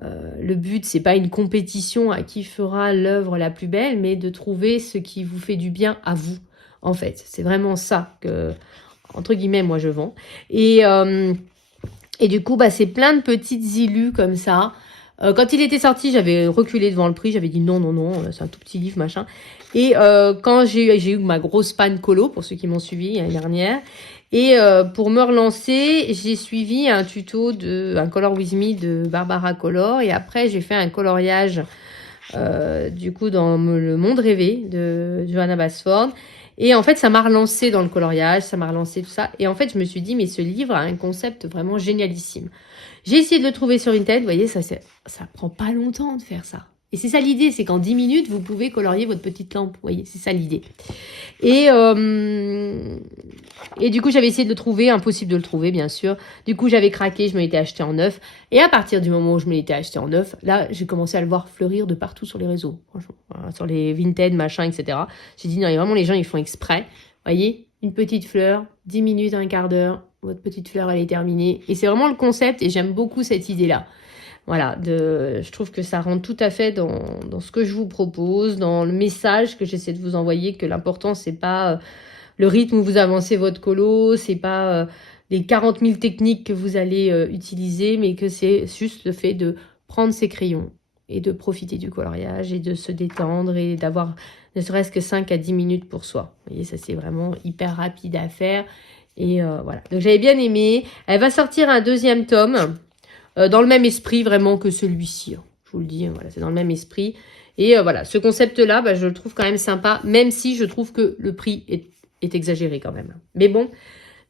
le but, c'est pas une compétition à qui fera l'œuvre la plus belle, mais de trouver ce qui vous fait du bien à vous, en fait. C'est vraiment ça que, entre guillemets, moi je vends. Et du coup, c'est plein de petites illus comme ça. Quand il était sorti, j'avais reculé devant le prix. J'avais dit non, c'est un tout petit livre, machin. Et quand j'ai eu ma grosse panne colo, pour ceux qui m'ont suivi l'année dernière, et pour me relancer, j'ai suivi un tuto un Color With Me de Barbara Color. Et après, j'ai fait un coloriage, du coup, dans Le Monde Rêvé de Johanna Basford. Et en fait, ça m'a relancé dans le coloriage, ça m'a relancé tout ça. Et en fait, je me suis dit, mais ce livre a un concept vraiment génialissime. J'ai essayé de le trouver sur Vinted. Vous voyez, ça prend pas longtemps de faire ça. Et c'est ça l'idée, c'est qu'en 10 minutes, vous pouvez colorier votre petite lampe. Vous voyez, c'est ça l'idée. Et du coup, j'avais essayé de le trouver, impossible de le trouver, bien sûr. Du coup, j'avais craqué, je me l'étais acheté en neuf. Et à partir du moment où je me l'étais acheté en neuf, là, j'ai commencé à le voir fleurir de partout sur les réseaux. Franchement, voilà, sur les Vinted, machin, etc. J'ai dit, non, vraiment, les gens, ils font exprès. Vous voyez, une petite fleur, 10 minutes, 1/4 d'heure. Votre petite fleur, elle est terminée. Et c'est vraiment le concept et j'aime beaucoup cette idée-là. Voilà, je trouve que ça rentre tout à fait dans ce que je vous propose, dans le message que j'essaie de vous envoyer, que l'important, c'est pas le rythme où vous avancez votre colo, c'est pas les 40 000 techniques que vous allez utiliser, mais que c'est juste le fait de prendre ses crayons et de profiter du coloriage et de se détendre et d'avoir ne serait-ce que 5 à 10 minutes pour soi. Vous voyez, ça, c'est vraiment hyper rapide à faire. Et voilà, donc j'avais bien aimé. Elle va sortir un deuxième tome dans le même esprit vraiment que celui-ci. Je vous le dis, voilà, c'est dans le même esprit. Et voilà, ce concept-là, je le trouve quand même sympa, même si je trouve que le prix est exagéré quand même. Mais bon,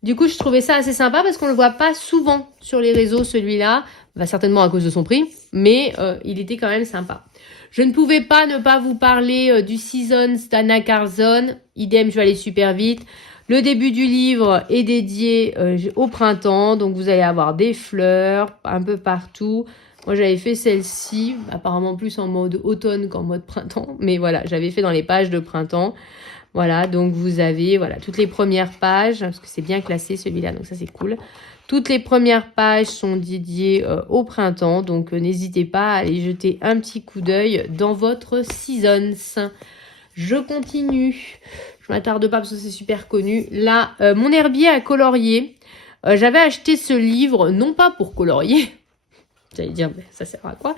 du coup, je trouvais ça assez sympa parce qu'on ne le voit pas souvent sur les réseaux, celui-là. Certainement à cause de son prix, mais il était quand même sympa. Je ne pouvais pas ne pas vous parler du Seasons d'Anna Carlson. Idem, je vais aller super vite. Le début du livre est dédié au printemps, donc vous allez avoir des fleurs un peu partout. Moi, j'avais fait celle-ci, apparemment plus en mode automne qu'en mode printemps, mais voilà, j'avais fait dans les pages de printemps. Voilà, donc vous avez toutes les premières pages, parce que c'est bien classé celui-là, donc ça c'est cool. Toutes les premières pages sont dédiées au printemps, donc n'hésitez pas à aller jeter un petit coup d'œil dans votre Seasons. Je continue. Je m'attarde pas parce que c'est super connu. Là, mon herbier à colorier. J'avais acheté ce livre, non pas pour colorier. J'allais dire, ça sert à quoi?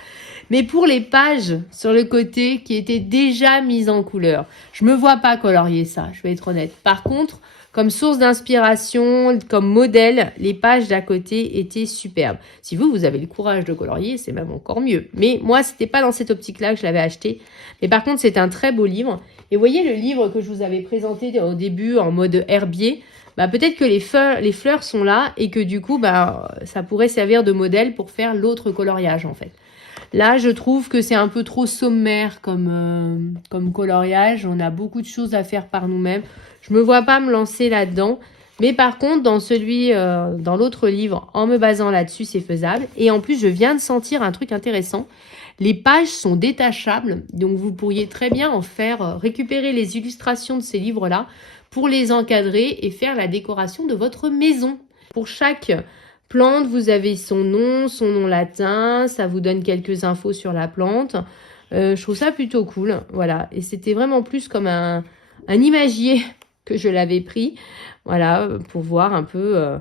Mais pour les pages sur le côté qui étaient déjà mises en couleur. Je me vois pas colorier ça, je vais être honnête. Par contre, comme source d'inspiration, comme modèle, les pages d'à côté étaient superbes. Si vous avez le courage de colorier, c'est même encore mieux. Mais moi, c'était pas dans cette optique-là que je l'avais acheté. Mais par contre, c'est un très beau livre. Et vous voyez le livre que je vous avais présenté au début en mode herbier, peut-être que les fleurs sont là et que du coup, ça pourrait servir de modèle pour faire l'autre coloriage en fait. Là, je trouve que c'est un peu trop sommaire comme coloriage. On a beaucoup de choses à faire par nous-mêmes. Je me vois pas me lancer là-dedans. Mais par contre, dans l'autre livre, en me basant là-dessus, c'est faisable. Et en plus, je viens de sentir un truc intéressant. Les pages sont détachables, donc vous pourriez très bien en faire récupérer les illustrations de ces livres-là pour les encadrer et faire la décoration de votre maison. Pour chaque plante, vous avez son nom latin, ça vous donne quelques infos sur la plante. Je trouve ça plutôt cool, voilà. Et c'était vraiment plus comme un imagier que je l'avais pris, voilà, pour voir un peu...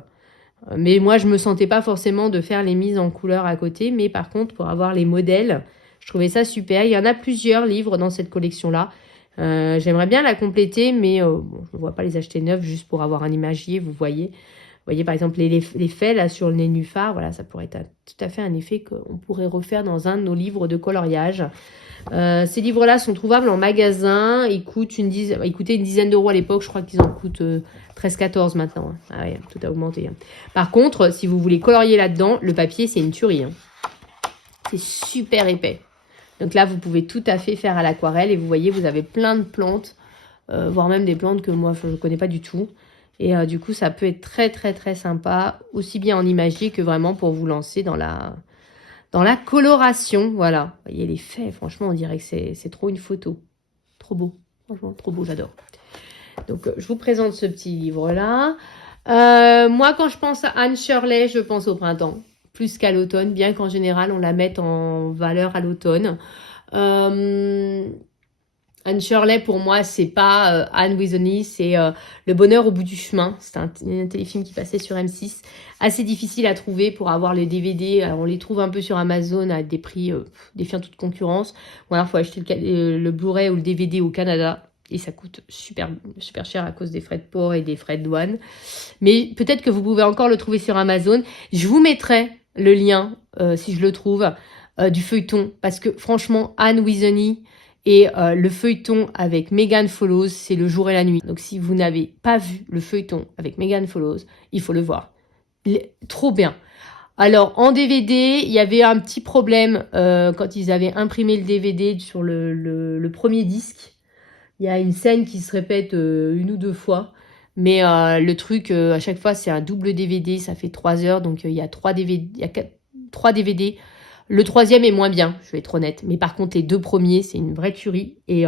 mais moi, je me sentais pas forcément de faire les mises en couleur à côté, mais par contre, pour avoir les modèles, je trouvais ça super. Il y en a plusieurs livres dans cette collection-là. J'aimerais bien la compléter, mais bon, je ne vois pas les acheter neufs juste pour avoir un imagier, vous voyez. Vous voyez, par exemple, les faits là sur le nénuphar, voilà, ça pourrait être tout à fait un effet qu'on pourrait refaire dans un de nos livres de coloriage. Ces livres-là sont trouvables en magasin. Ils coûtaient une dizaine d'euros à l'époque. Je crois qu'ils en coûtent 13-14 maintenant. Ah ouais, tout a augmenté. Par contre, si vous voulez colorier là-dedans, le papier, c'est une tuerie. C'est super épais. Donc là, vous pouvez tout à fait faire à l'aquarelle. Et vous voyez, vous avez plein de plantes, voire même des plantes que moi, je ne connais pas du tout. Et du coup, ça peut être très, très, très sympa, aussi bien en imagier que vraiment pour vous lancer dans la coloration. Voilà. Vous voyez les faits, franchement, on dirait que c'est trop une photo. Trop beau. Franchement, trop beau, j'adore. Donc, je vous présente ce petit livre-là. Moi, quand je pense à Anne Shirley, je pense au printemps, plus qu'à l'automne, bien qu'en général, on la mette en valeur à l'automne. Anne Shirley, pour moi, c'est pas Anne with an E, c'est Le bonheur au bout du chemin. C'est un téléfilm qui passait sur M6. Assez difficile à trouver pour avoir les DVD. Alors, on les trouve un peu sur Amazon à des prix défiant toute concurrence. Ou alors, il faut acheter le Blu-ray ou le DVD au Canada. Et ça coûte super, super cher à cause des frais de port et des frais de douane. Mais peut-être que vous pouvez encore le trouver sur Amazon. Je vous mettrai le lien, si je le trouve, du feuilleton. Parce que franchement, Anne with an E, et le feuilleton avec Megan Follows, c'est le jour et la nuit. Donc si vous n'avez pas vu le feuilleton avec Megan Follows, il faut le voir. Trop bien. Alors en DVD, il y avait un petit problème quand ils avaient imprimé le DVD sur le premier disque. Il y a une scène qui se répète une ou deux fois. Mais le truc, à chaque fois, c'est un double DVD. Ça fait 3 heures. Donc il y a 3 DVD. Il y a 3 DVD. Le troisième est moins bien, je vais être honnête. Mais par contre, les 2 premiers, c'est une vraie tuerie. Et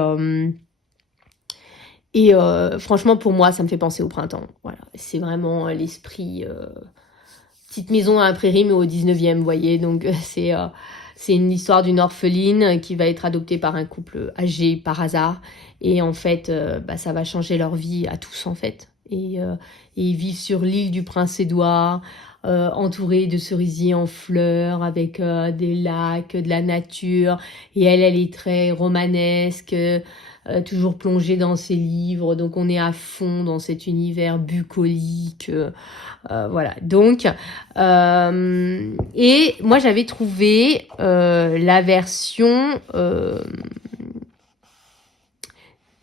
franchement, pour moi, ça me fait penser au printemps. Voilà, c'est vraiment l'esprit petite maison à la prairie, mais au 19e, vous voyez. Donc, c'est une histoire d'une orpheline qui va être adoptée par un couple âgé par hasard. Et en fait, ça va changer leur vie à tous, en fait. Et ils vivent sur l'île du Prince-Édouard, entourés de cerisiers en fleurs, avec des lacs, de la nature. Et elle est très romanesque, toujours plongée dans ses livres. Donc, on est à fond dans cet univers bucolique. Voilà. Donc, et moi, j'avais trouvé la version...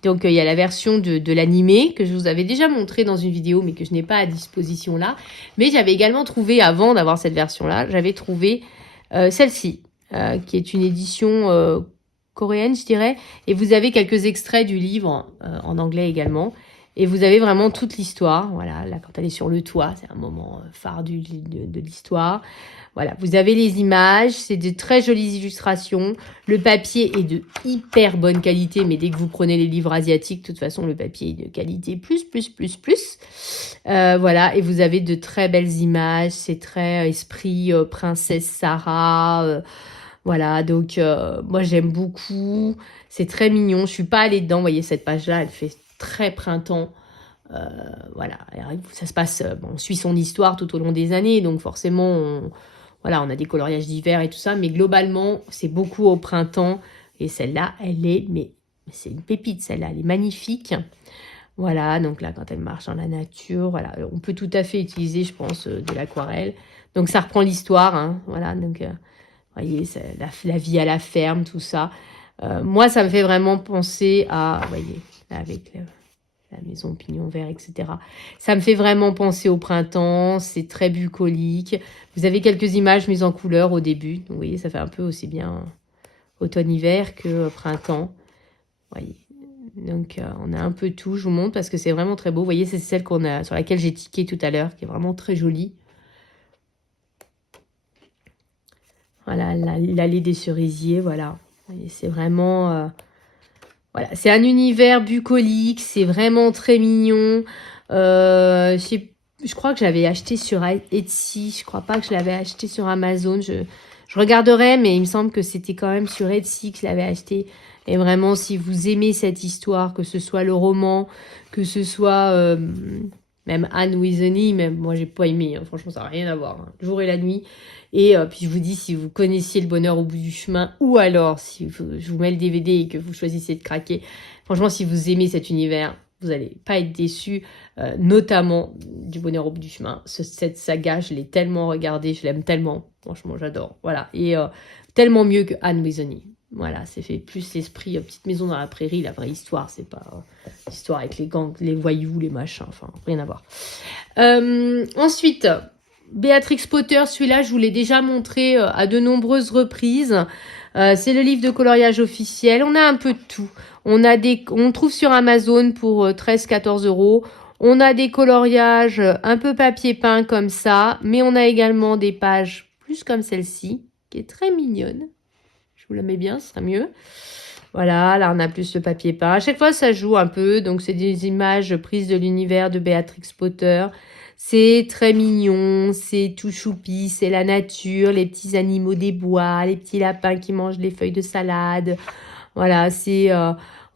Donc, il y a la version de l'animé que je vous avais déjà montré dans une vidéo, mais que je n'ai pas à disposition là. Mais j'avais également trouvé, avant d'avoir cette version-là, j'avais trouvé celle-ci, qui est une édition coréenne, je dirais. Et vous avez quelques extraits du livre, en anglais également. Et vous avez vraiment toute l'histoire. Voilà, là, quand elle est sur le toit, c'est un moment phare de l'histoire. Voilà, vous avez les images, c'est de très jolies illustrations. Le papier est de hyper bonne qualité, mais dès que vous prenez les livres asiatiques, de toute façon, le papier est de qualité plus. Voilà, et vous avez de très belles images, c'est très esprit princesse Sarah. Voilà, donc moi j'aime beaucoup, c'est très mignon. Je suis pas allée dedans, vous voyez cette page-là, elle fait très printemps. Voilà, ça se passe, on suit son histoire tout au long des années, donc forcément, voilà, on a des coloriages d'hiver et tout ça, mais globalement, c'est beaucoup au printemps. Et celle-là, mais c'est une pépite, celle-là, elle est magnifique. Voilà, donc là, quand elle marche dans la nature, voilà, on peut tout à fait utiliser, je pense, de l'aquarelle. Donc ça reprend l'histoire, hein, voilà, donc, voyez, la vie à la ferme, tout ça. Moi, ça me fait vraiment penser à, vous voyez, là, avec la maison pignon vert, etc. Ça me fait vraiment penser au printemps, c'est très bucolique. Vous avez quelques images mises en couleur au début. Donc, vous voyez, ça fait un peu aussi bien automne-hiver que printemps. Vous voyez. Donc, on a un peu tout. Je vous montre parce que c'est vraiment très beau. Vous voyez, c'est celle sur laquelle j'ai tiqué tout à l'heure, qui est vraiment très jolie. Voilà, l'allée des cerisiers, voilà. C'est vraiment... voilà, c'est un univers bucolique, c'est vraiment très mignon. Je crois que je l'avais acheté sur Etsy, je crois pas que je l'avais acheté sur Amazon. Je regarderai, mais il me semble que c'était quand même sur Etsy que je l'avais acheté. Et vraiment, si vous aimez cette histoire, que ce soit le roman, que ce soit même Anne with an E, même moi j'ai pas aimé, hein. Franchement ça n'a rien à voir, hein. Le jour et la nuit. Et puis je vous dis, si vous connaissiez Le bonheur au bout du chemin, ou alors si je vous mets le DVD et que vous choisissez de craquer, franchement si vous aimez cet univers, vous n'allez pas être déçus, notamment du bonheur au bout du chemin. Cette saga, je l'ai tellement regardée, je l'aime tellement, franchement j'adore. Voilà, et tellement mieux que Anne with an E. Voilà, c'est fait plus l'esprit petite maison dans la prairie, la vraie histoire, c'est pas l'histoire avec les gangs, les voyous, les machins, enfin rien à voir. Ensuite, Béatrix Potter, celui-là je vous l'ai déjà montré à de nombreuses reprises. C'est le livre de coloriage officiel, on a un peu de tout. On trouve sur Amazon pour 13-14 €. On a des coloriages un peu papier peint comme ça, mais on a également des pages plus comme celle-ci, qui est très mignonne. Je vous la mets bien, ce sera mieux. Voilà, là on a plus le papier peint. À chaque fois ça joue un peu, donc c'est des images prises de l'univers de Béatrix Potter. C'est très mignon, c'est tout choupi, c'est la nature, les petits animaux des bois, les petits lapins qui mangent les feuilles de salade. Voilà,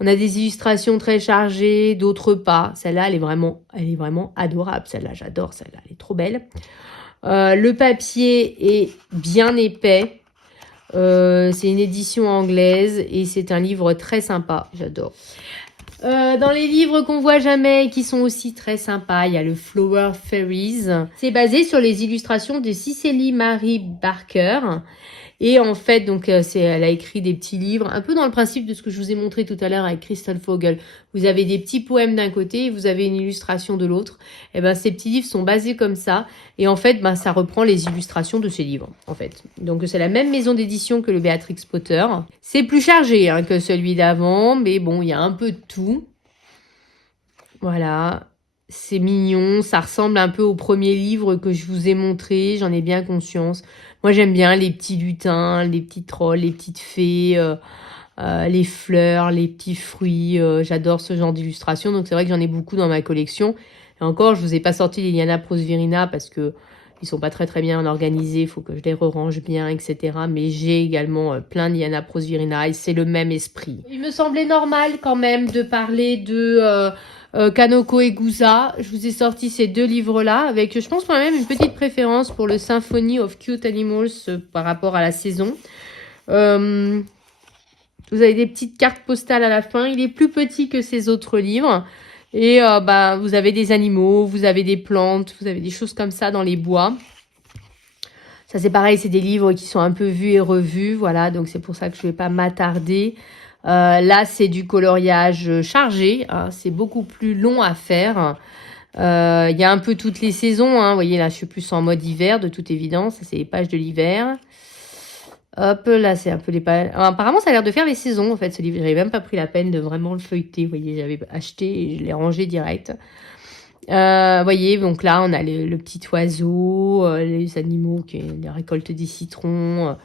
on a des illustrations très chargées, d'autres pas. Celle-là, elle est vraiment adorable. Celle-là, j'adore. Celle-là, elle est trop belle. Le papier est bien épais. C'est une édition anglaise et c'est un livre très sympa. J'adore. Dans les livres qu'on voit jamais et qui sont aussi très sympas, il y a le Flower Fairies. C'est basé sur les illustrations de Cicely Marie Barker. Et en fait, donc, elle a écrit des petits livres, un peu dans le principe de ce que je vous ai montré tout à l'heure avec Crystal Fogel. Vous avez des petits poèmes d'un côté et vous avez une illustration de l'autre. Et ben, ces petits livres sont basés comme ça. Et en fait, ben, ça reprend les illustrations de ces livres, en fait. Donc, c'est la même maison d'édition que le Béatrix Potter. C'est plus chargé hein, que celui d'avant, mais bon, il y a un peu de tout. Voilà. C'est mignon, ça ressemble un peu au premier livre que je vous ai montré, j'en ai bien conscience. Moi, j'aime bien les petits lutins, les petits trolls, les petites fées, les fleurs, les petits fruits. J'adore ce genre d'illustration, donc c'est vrai que j'en ai beaucoup dans ma collection. Et encore, je vous ai pas sorti les Liana Prosvirina parce que ils sont pas très très bien organisés, il faut que je les re-range bien, etc. Mais j'ai également plein de Liana Prosvirina et c'est le même esprit. Il me semblait normal quand même de parler de... Kanoko Egusa. Je vous ai sorti ces deux livres-là avec, je pense, quand même une petite préférence pour le Symphony of Cute Animals par rapport à la saison. Vous avez des petites cartes postales à la fin. Il est plus petit que ces autres livres. Et bah, vous avez des animaux, vous avez des plantes, vous avez des choses comme ça dans les bois. Ça, c'est pareil, c'est des livres qui sont un peu vus et revus. Voilà, donc c'est pour ça que je ne vais pas m'attarder. Là, c'est du coloriage chargé. Hein, c'est beaucoup plus long à faire. Il y a un peu toutes les saisons. Hein, vous voyez, là, je suis plus en mode hiver, de toute évidence. Ça, c'est les pages de l'hiver. Hop, là, c'est un peu les pages... apparemment, ça a l'air de faire les saisons, en fait, ce livre. J'avais même pas pris la peine de vraiment le feuilleter. Vous voyez, j'avais acheté et je l'ai rangé direct. Vous voyez, donc là, on a le petit oiseau, les animaux qui récoltent des citrons.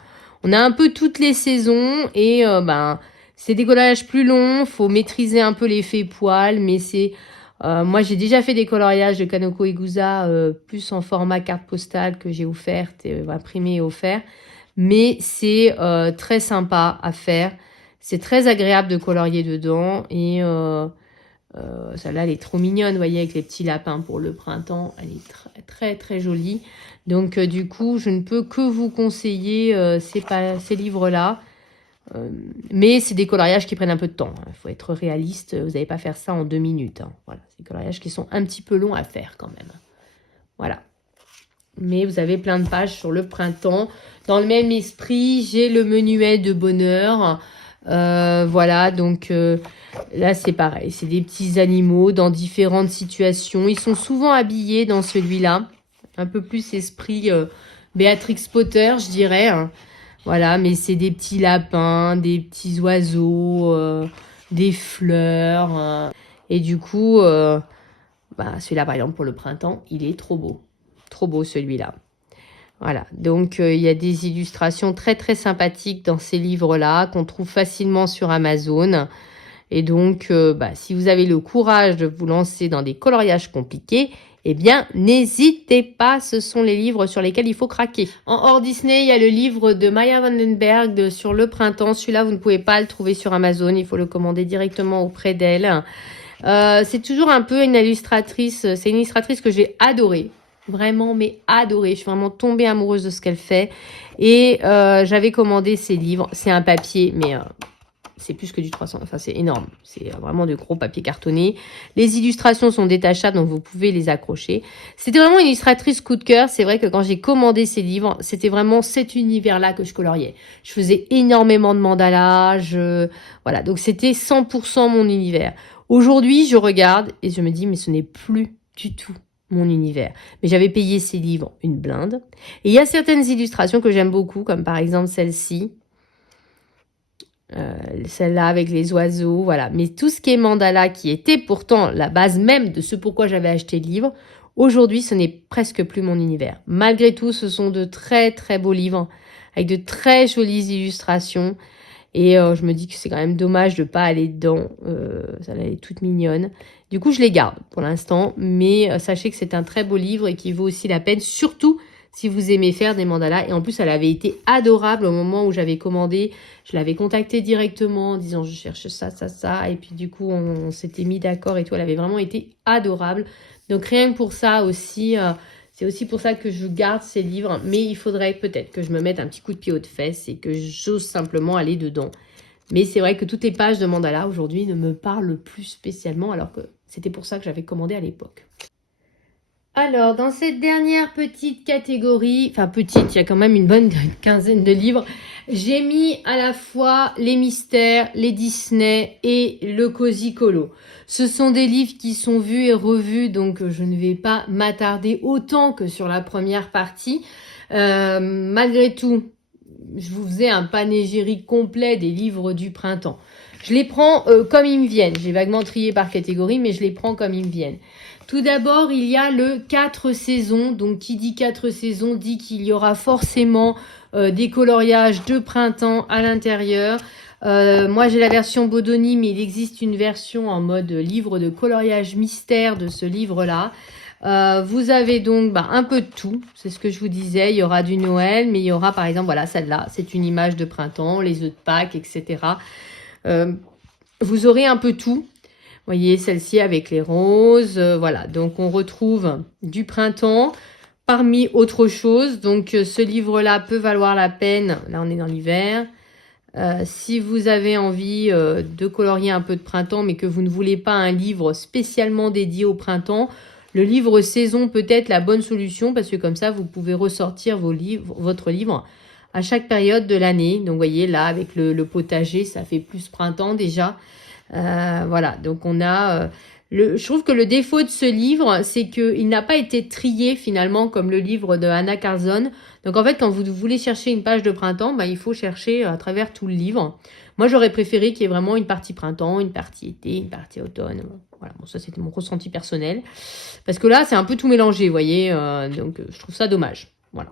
On a un peu toutes les saisons et ben... C'est des coloriages plus longs, faut maîtriser un peu l'effet poil, mais c'est... moi, j'ai déjà fait des coloriages de Kanoko Egusa plus en format carte postale que j'ai offerte, imprimé et offert. Mais c'est très sympa à faire. C'est très agréable de colorier dedans. Et celle-là, elle est trop mignonne, vous voyez, avec les petits lapins pour le printemps. Elle est très, très, très jolie. Donc, du coup, je ne peux que vous conseiller ces livres-là. Mais c'est des coloriages qui prennent un peu de temps. Il faut être réaliste. Vous n'allez pas faire ça en 2 minutes. Hein. Voilà, c'est des coloriages qui sont un petit peu longs à faire quand même. Voilà. Mais vous avez plein de pages sur le printemps. Dans le même esprit, j'ai le menuet de bonheur. Voilà, donc là c'est pareil. C'est des petits animaux dans différentes situations. Ils sont souvent habillés dans celui-là. Un peu plus esprit Béatrix Potter, je dirais. Hein. Voilà, mais c'est des petits lapins, des petits oiseaux, des fleurs. Et du coup, bah, celui-là, par exemple, pour le printemps, il est trop beau. Trop beau, celui-là. Voilà, donc il y a des illustrations très très sympathiques dans ces livres-là qu'on trouve facilement sur Amazon. Et donc, si vous avez le courage de vous lancer dans des coloriages compliqués, eh bien, n'hésitez pas, ce sont les livres sur lesquels il faut craquer. En hors Disney, il y a le livre de Maya Vandenberg sur le printemps. Celui-là, vous ne pouvez pas le trouver sur Amazon, il faut le commander directement auprès d'elle. C'est toujours un peu une illustratrice, c'est une illustratrice que j'ai adorée. Vraiment, mais adorée. Je suis vraiment tombée amoureuse de ce qu'elle fait. Et j'avais commandé ses livres. C'est un papier, mais c'est plus que du 300. Enfin, c'est énorme. C'est vraiment de gros papier cartonné. Les illustrations sont détachables, donc vous pouvez les accrocher. C'était vraiment une illustratrice coup de cœur. C'est vrai que quand j'ai commandé ces livres, c'était vraiment cet univers-là que je coloriais. Je faisais énormément de mandalas. Voilà, donc c'était 100% mon univers. Aujourd'hui, je regarde et je me dis, mais ce n'est plus du tout mon univers. Mais j'avais payé ces livres une blinde. Et il y a certaines illustrations que j'aime beaucoup, comme par exemple celle-ci. Celle-là avec les oiseaux, voilà. Mais tout ce qui est mandala, qui était pourtant la base même de ce pourquoi j'avais acheté le livre, aujourd'hui, ce n'est presque plus mon univers. Malgré tout, ce sont de très très beaux livres, avec de très jolies illustrations. Et je me dis que c'est quand même dommage de ne pas aller dedans. Ça elle est toute mignonne. Du coup, je les garde pour l'instant. Mais sachez que c'est un très beau livre et qui vaut aussi la peine. Surtout si vous aimez faire des mandalas. Et en plus, elle avait été adorable au moment où j'avais commandé. Je l'avais contactée directement en disant je cherche ça, ça, ça. Et puis du coup, on s'était mis d'accord et tout. Elle avait vraiment été adorable. Donc rien que pour ça aussi... c'est aussi pour ça que je garde ces livres, mais il faudrait peut-être que je me mette un petit coup de pied aux fesses et que j'ose simplement aller dedans. Mais c'est vrai que toutes les pages de mandala aujourd'hui ne me parlent plus spécialement, alors que c'était pour ça que j'avais commandé à l'époque. Alors, dans cette dernière petite catégorie, enfin petite, il y a quand même une bonne quinzaine de livres, j'ai mis à la fois les mystères, les Disney et le Cozy Colo. Ce sont des livres qui sont vus et revus, donc je ne vais pas m'attarder autant que sur la première partie. Malgré tout, je vous faisais un panégyrique complet des livres du printemps. Je les prends comme ils me viennent. J'ai vaguement trié par catégorie, mais je les prends comme ils me viennent. Tout d'abord, il y a le 4 saisons. Donc, qui dit 4 saisons dit qu'il y aura forcément des coloriages de printemps à l'intérieur. Moi, j'ai la version Bodoni, mais il existe une version en mode livre de coloriage mystère de ce livre-là. Vous avez donc un peu de tout, c'est ce que je vous disais, il y aura du Noël, mais il y aura par exemple, voilà, celle-là, c'est une image de printemps, les œufs de Pâques, etc. Vous aurez un peu tout. Vous voyez, celle-ci avec les roses, voilà. Donc, on retrouve du printemps parmi autre chose. Donc, ce livre-là peut valoir la peine. Là, on est dans l'hiver. Si vous avez envie de colorier un peu de printemps, mais que vous ne voulez pas un livre spécialement dédié au printemps, le livre saison peut être la bonne solution parce que comme ça, vous pouvez ressortir votre livre à chaque période de l'année. Donc, vous voyez, là, avec le potager, ça fait plus printemps déjà. Voilà, donc on a... je trouve que le défaut de ce livre, c'est qu'il n'a pas été trié finalement comme le livre de Anna Carson. Donc en fait, quand vous voulez chercher une page de printemps, il faut chercher à travers tout le livre. Moi, j'aurais préféré qu'il y ait vraiment une partie printemps, une partie été, une partie automne. Voilà, bon, ça c'était mon ressenti personnel. Parce que là, c'est un peu tout mélangé, vous voyez. Donc je trouve ça dommage. Voilà,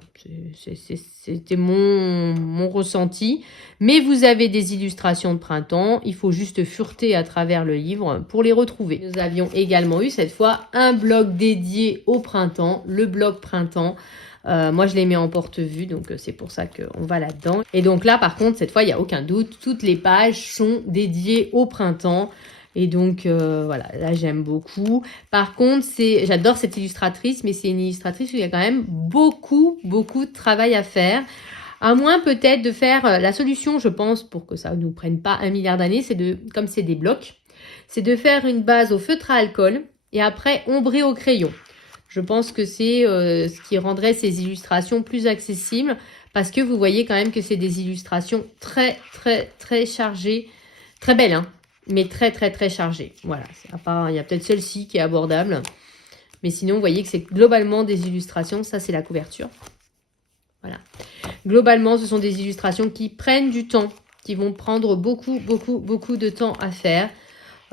c'était mon ressenti. Mais vous avez des illustrations de printemps. Il faut juste fureter à travers le livre pour les retrouver. Nous avions également eu cette fois un blog dédié au printemps, le blog printemps. Moi, je les mets en porte-vue, donc c'est pour ça qu'on va là-dedans. Et donc là, par contre, cette fois, il n'y a aucun doute. Toutes les pages sont dédiées au printemps. Et donc, voilà, là, j'aime beaucoup. Par contre, j'adore cette illustratrice, mais c'est une illustratrice où il y a quand même beaucoup, beaucoup de travail à faire. À moins peut-être de faire la solution, je pense, pour que ça ne nous prenne pas 1 milliard d'années, comme c'est des blocs, c'est de faire une base au feutre à alcool et après ombrer au crayon. Je pense que c'est ce qui rendrait ces illustrations plus accessibles parce que vous voyez quand même que c'est des illustrations très, très, très chargées, très belles, hein. Mais très, très, très chargé. Voilà. À part, il y a peut-être celle-ci qui est abordable. Mais sinon, vous voyez que c'est globalement des illustrations. Ça, c'est la couverture. Voilà. Globalement, ce sont des illustrations qui prennent du temps, qui vont prendre beaucoup, beaucoup, beaucoup de temps à faire.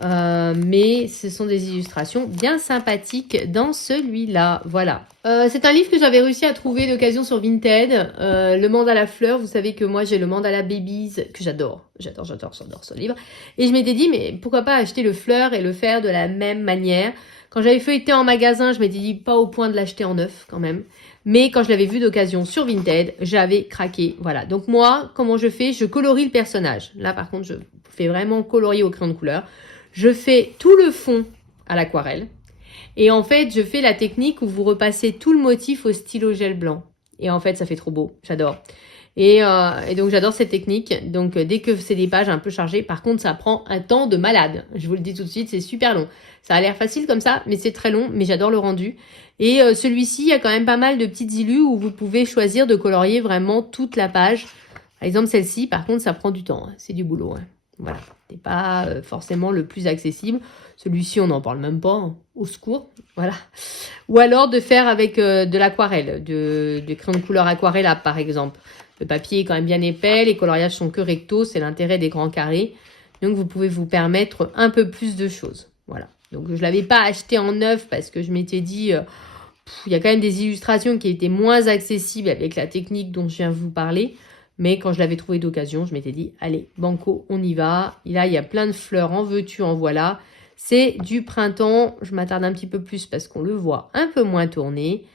Mais ce sont des illustrations bien sympathiques dans celui-là. Voilà. C'est un livre que j'avais réussi à trouver d'occasion sur Vinted. Le mandala fleur. Vous savez que moi j'ai le mandala babies que j'adore. J'adore ce livre. Et je m'étais dit mais pourquoi pas acheter le fleur et le faire de la même manière. Quand j'avais feuilleté en magasin, je m'étais dit pas au point de l'acheter en neuf quand même. Mais quand je l'avais vu d'occasion sur Vinted, j'avais craqué. Voilà. Donc moi, comment je fais? Je colorie le personnage. Là par contre, je fais vraiment colorier au crayon de couleur. Je fais tout le fond à l'aquarelle. Et en fait, je fais la technique où vous repassez tout le motif au stylo gel blanc. Et en fait, ça fait trop beau. J'adore. Et donc, j'adore cette technique. Donc, dès que c'est des pages un peu chargées, par contre, ça prend un temps de malade. Je vous le dis tout de suite, c'est super long. Ça a l'air facile comme ça, mais c'est très long. Mais j'adore le rendu. Et celui-ci, il y a quand même pas mal de petites illus où vous pouvez choisir de colorier vraiment toute la page. Par exemple, celle-ci, par contre, ça prend du temps. Hein. C'est du boulot. Hein. Voilà, c'est pas forcément le plus accessible. Celui-ci, on n'en parle même pas, hein. Au secours, voilà. Ou alors de faire avec de l'aquarelle, de crayon de couleur aquarelle, par exemple. Le papier est quand même bien épais, les coloriages sont que recto, c'est l'intérêt des grands carrés. Donc, vous pouvez vous permettre un peu plus de choses. Voilà. Donc, je ne l'avais pas acheté en neuf parce que je m'étais dit, il y a quand même des illustrations qui étaient moins accessibles avec la technique dont je viens de vous parler. Mais quand je l'avais trouvé d'occasion, je m'étais dit, allez, banco, on y va. Et là, il y a plein de fleurs, en veux-tu, en voilà. C'est du printemps. Je m'attarde un petit peu plus parce qu'on le voit un peu moins tourné.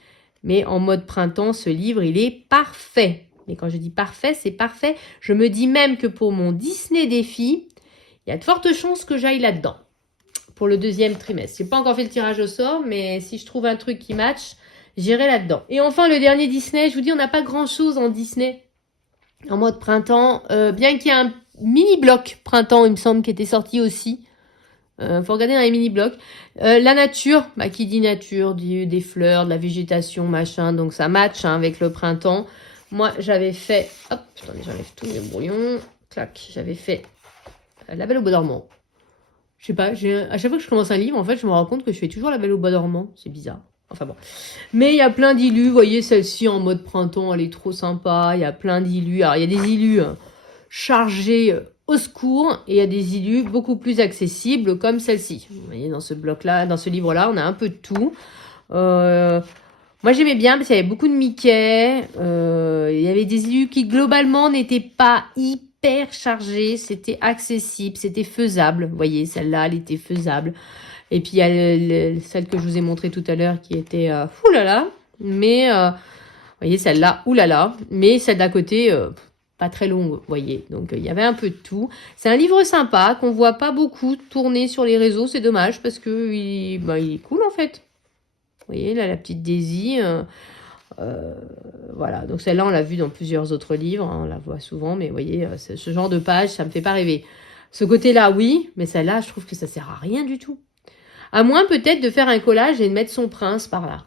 Mais en mode printemps, ce livre, il est parfait. Mais quand je dis parfait, c'est parfait. Je me dis même que pour mon Disney défi, il y a de fortes chances que j'aille là-dedans. Pour le deuxième trimestre. Je n'ai pas encore fait le tirage au sort, mais si je trouve un truc qui match, j'irai là-dedans. Et enfin, le dernier Disney, je vous dis, on n'a pas grand-chose en Disney. En mode printemps, bien qu'il y ait un mini-bloc printemps, il me semble, qui était sorti aussi. Faut regarder dans les mini-blocs. La nature, qui dit nature, dit des fleurs, de la végétation, machin. Donc ça match hein, avec le printemps. Moi, j'avais fait... Hop, attendez, j'enlève tous mes brouillons. Clac, j'avais fait La Belle au Bois dormant. Je sais pas, à chaque fois que je commence un livre, en fait, je me rends compte que je fais toujours La Belle au Bois dormant. C'est bizarre. Enfin bon. Mais il y a plein d'illus. Vous voyez, celle-ci en mode printemps, elle est trop sympa. Il y a plein d'illus. Alors, il y a des illus chargés au secours. Et il y a des illus beaucoup plus accessibles comme celle-ci. Vous voyez, dans ce bloc-là, dans ce livre-là, on a un peu de tout. Moi, j'aimais bien parce qu'il y avait beaucoup de Mickey. Il y avait des illus qui, globalement, n'étaient pas hyper chargés. C'était accessible, c'était faisable. Vous voyez, celle-là, elle était faisable. Et puis, il y a celle que je vous ai montrée tout à l'heure qui était oulala. Mais, vous voyez, celle-là, oulala. Mais celle d'à côté, pas très longue, vous voyez. Donc, il y avait un peu de tout. C'est un livre sympa qu'on voit pas beaucoup tourner sur les réseaux. C'est dommage parce que il est cool, en fait. Vous voyez, là, la petite Daisy. Voilà. Donc, celle-là, on l'a vue dans plusieurs autres livres. Hein, on la voit souvent. Mais, vous voyez, ce genre de page, ça me fait pas rêver. Ce côté-là, oui. Mais celle-là, je trouve que ça sert à rien du tout. À moins peut-être de faire un collage et de mettre son prince par là.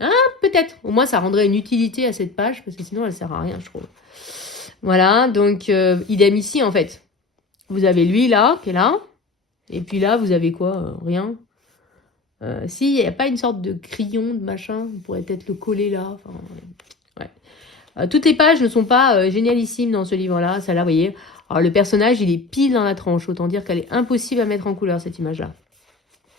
Hein, peut-être. Au moins, ça rendrait une utilité à cette page, parce que sinon, elle sert à rien, je trouve. Voilà, donc, idem ici, en fait. Vous avez lui, là, qui est là. Et puis là, vous avez quoi rien. Si, il n'y a pas une sorte de crayon, de machin. On pourrait peut-être le coller là. Enfin, ouais. Toutes les pages ne sont pas génialissimes dans ce livre-là. Celle-là, vous voyez. Alors, le personnage, il est pile dans la tranche. Autant dire qu'elle est impossible à mettre en couleur, cette image-là.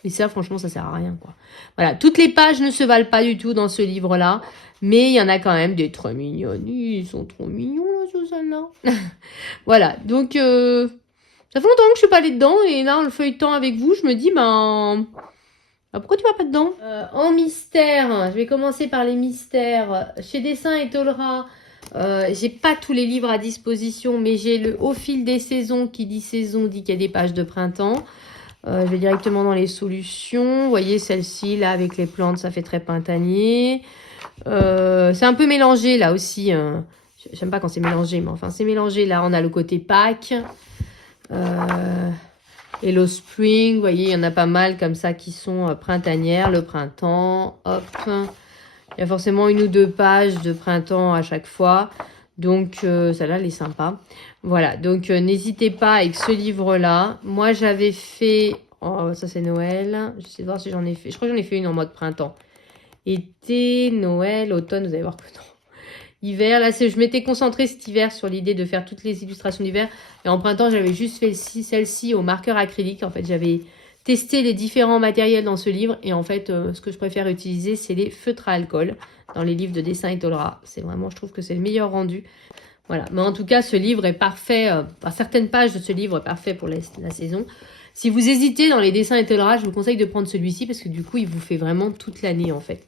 Et ça, franchement, ça sert à rien, quoi. Voilà, toutes les pages ne se valent pas du tout dans ce livre-là. Mais il y en a quand même des très mignonnes. Ils sont trop mignons, là, sur celle-là. Voilà, donc, ça fait longtemps que je suis pas allée dedans. Et là, en le feuilletant avec vous, je me dis, pourquoi tu vas pas dedans En mystère, je vais commencer par les mystères. Chez Dessin et Tolera, j'ai pas tous les livres à disposition, mais j'ai le Au fil des saisons qui dit saison, dit qu'il y a des pages de printemps. Je vais directement dans les solutions. Vous voyez celle-ci, là, avec les plantes, ça fait très printanier. C'est un peu mélangé, là aussi. J'aime pas quand c'est mélangé, mais enfin, c'est mélangé. Là, on a le côté Pâques. Hello Spring. Vous voyez, il y en a pas mal comme ça qui sont printanières. Le printemps, hop. Il y a forcément une ou deux pages de printemps à chaque fois. Donc, celle-là, elle est sympa. Voilà, donc n'hésitez pas avec ce livre-là. Moi, j'avais fait... Oh, ça, c'est Noël. J'essaie de voir si j'en ai fait... Je crois que j'en ai fait une en mode printemps. Été, Noël, automne, vous allez voir que non. hiver. Là, je m'étais concentrée cet hiver sur l'idée de faire toutes les illustrations d'hiver. Et en printemps, j'avais juste fait celle-ci au marqueur acrylique. En fait, j'avais testé les différents matériels dans ce livre. Et en fait, ce que je préfère utiliser, c'est les feutres à alcool dans les livres de dessin Etolra. C'est vraiment, je trouve que c'est le meilleur rendu. Voilà. Mais en tout cas, ce livre est parfait. Certaines pages de ce livre est parfait pour la saison. Si vous hésitez dans les dessins Etolra, je vous conseille de prendre celui-ci parce que du coup, il vous fait vraiment toute l'année en fait.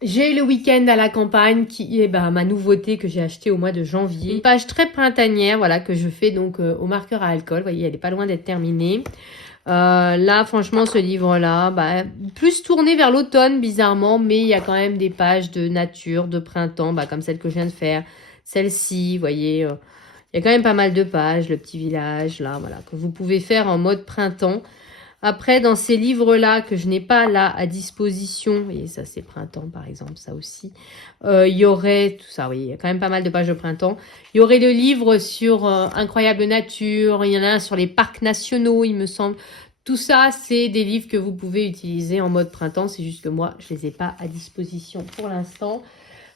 J'ai le week-end à la campagne qui est ma nouveauté que j'ai acheté au mois de janvier. Une page très printanière, voilà, que je fais donc au marqueur à alcool. Vous voyez, elle est pas loin d'être terminée. Là, franchement, ce livre-là, plus tourné vers l'automne, bizarrement, mais il y a quand même des pages de nature, de printemps, comme celle que je viens de faire. Celle-ci, vous voyez, il y a quand même pas mal de pages, le petit village, là, voilà, que vous pouvez faire en mode printemps. Après, dans ces livres-là, que je n'ai pas là à disposition, et ça c'est printemps par exemple, ça aussi, il y aurait tout ça, oui, il y a quand même pas mal de pages de printemps. Il y aurait le livre sur Incroyable Nature, il y en a un sur les parcs nationaux, il me semble. Tout ça, c'est des livres que vous pouvez utiliser en mode printemps, c'est juste que moi, je les ai pas à disposition pour l'instant.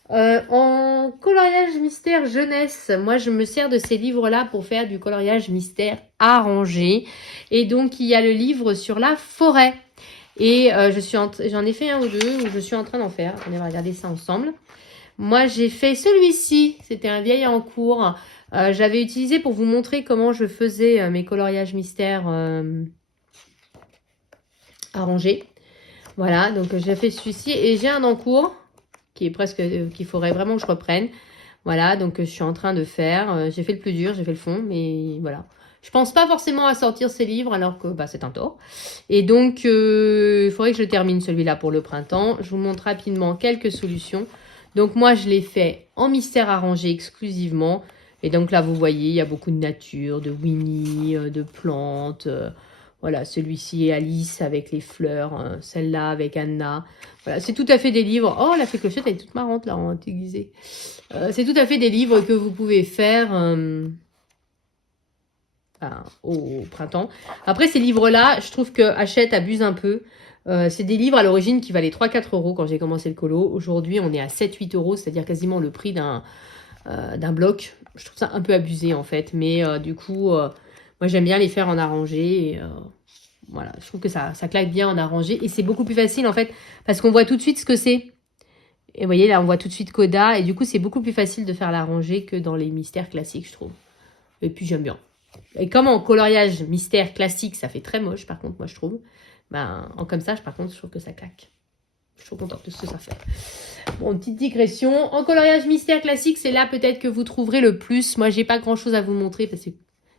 En coloriage mystère jeunesse, moi je me sers de ces livres-là pour faire du coloriage mystère arrangé. Et donc il y a le livre sur la forêt. Et j'en ai fait un ou deux où je suis en train d'en faire. On va regarder ça ensemble. Moi j'ai fait celui-ci, c'était un vieil en cours. J'avais utilisé pour vous montrer comment je faisais mes coloriages mystères arrangés. Voilà, donc j'ai fait celui-ci et j'ai un en cours qu'il faudrait vraiment que je reprenne. Voilà, donc je suis en train de faire. J'ai fait le plus dur, j'ai fait le fond, mais voilà. Je pense pas forcément à sortir ces livres alors que c'est un tort. Et donc, il faudrait que je termine celui-là pour le printemps. Je vous montre rapidement quelques solutions. Donc moi, je l'ai fait en mystère arrangé exclusivement. Et donc là, vous voyez, il y a beaucoup de nature, de Winnie, de plantes. Voilà, celui-ci est Alice avec les fleurs, celle-là avec Anna. Voilà, c'est tout à fait des livres. Oh, la fée clochette, elle est toute marrante là, en déguisée. C'est tout à fait des livres que vous pouvez faire au printemps. Après, ces livres-là, je trouve que Hachette abuse un peu. C'est des livres à l'origine qui valaient 3-4 € quand j'ai commencé le colo. Aujourd'hui, on est à 7-8 €, c'est-à-dire quasiment le prix d'un bloc. Je trouve ça un peu abusé en fait. Mais du coup, moi j'aime bien les faire en arrangé. Et, voilà, je trouve que ça claque bien en arrangé. Et c'est beaucoup plus facile en fait parce qu'on voit tout de suite ce que c'est. Et vous voyez là, on voit tout de suite Coda. Et du coup, c'est beaucoup plus facile de faire l'arrangé que dans les mystères classiques, je trouve. Et puis j'aime bien. Et comme en coloriage mystère classique, ça fait très moche, par contre, moi je trouve. En comme ça, par contre, je trouve que ça claque. Je suis trop contente de ce que ça fait. Bon, petite digression. En coloriage mystère classique, c'est là peut-être que vous trouverez le plus. Moi, j'ai pas grand-chose à vous montrer parce que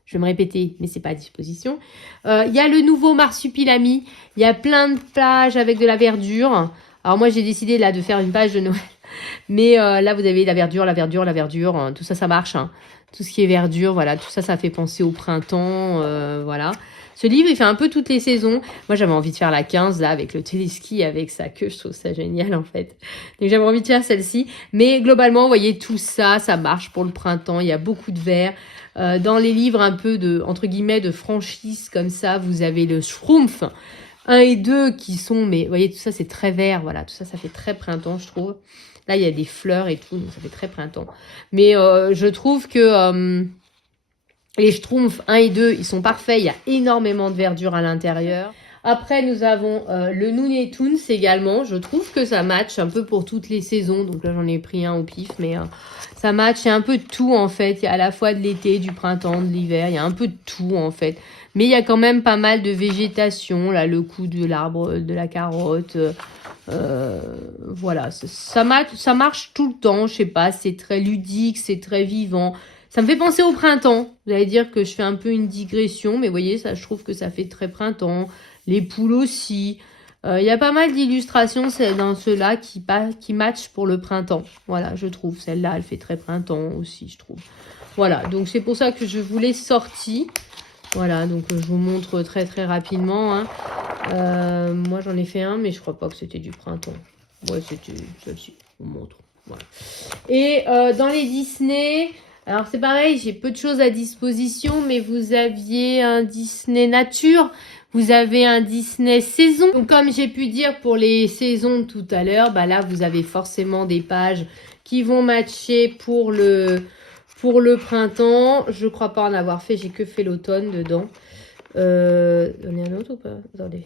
je vais me répéter, mais c'est pas à disposition. Il y a le nouveau Marsupilami. Il y a plein de pages avec de la verdure. Alors moi, j'ai décidé là de faire une page de Noël. Mais là, vous avez la verdure, la verdure, la verdure. Tout ça, ça marche. Hein. Tout ce qui est verdure, voilà. Tout ça, ça fait penser au printemps. Voilà. Ce livre, il fait un peu toutes les saisons. Moi, j'avais envie de faire la 15, là, avec le téléski, avec sa queue. Je trouve ça génial, en fait. Donc, j'avais envie de faire celle-ci. Mais globalement, vous voyez, tout ça, ça marche pour le printemps. Il y a beaucoup de vert. Dans les livres un peu de, entre guillemets, de franchise, comme ça, vous avez le Schtroumpf 1 et 2 qui sont, mais vous voyez, tout ça, c'est très vert. Voilà, tout ça, ça fait très printemps, je trouve. Là, il y a des fleurs et tout, donc ça fait très printemps. Mais je trouve que les Schtroumpfs 1 et 2, ils sont parfaits. Il y a énormément de verdure à l'intérieur. Après, nous avons le Looney Tunes également. Je trouve que ça match un peu pour toutes les saisons. Donc là, j'en ai pris un au pif, mais ça match. Il y a un peu de tout, en fait. Il y a à la fois de l'été, du printemps, de l'hiver. Il y a un peu de tout, en fait. Mais il y a quand même pas mal de végétation. Là, le coup de l'arbre, de la carotte. Voilà, ça marche tout le temps. Je sais pas, c'est très ludique, c'est très vivant. Ça me fait penser au printemps. Vous allez dire que je fais un peu une digression, mais vous voyez, ça, je trouve que ça fait très printemps. Les poules aussi. Il y a pas mal d'illustrations dans ceux-là qui matchent pour le printemps. Voilà, je trouve. Celle-là, elle fait très printemps aussi, je trouve. Voilà, donc c'est pour ça que je vous l'ai sortie. Voilà, donc je vous montre très très rapidement. Hein. Moi, j'en ai fait un, mais je crois pas que c'était du printemps. Ouais, c'était celle-ci. Je vous montre. Voilà. Et dans les Disney... Alors, c'est pareil, j'ai peu de choses à disposition, mais vous aviez un Disney Nature, vous avez un Disney Saison. Donc, comme j'ai pu dire pour les saisons tout à l'heure, là, vous avez forcément des pages qui vont matcher pour le printemps. Je crois pas en avoir fait, j'ai que fait l'automne dedans. On est un autre ou pas? Attendez.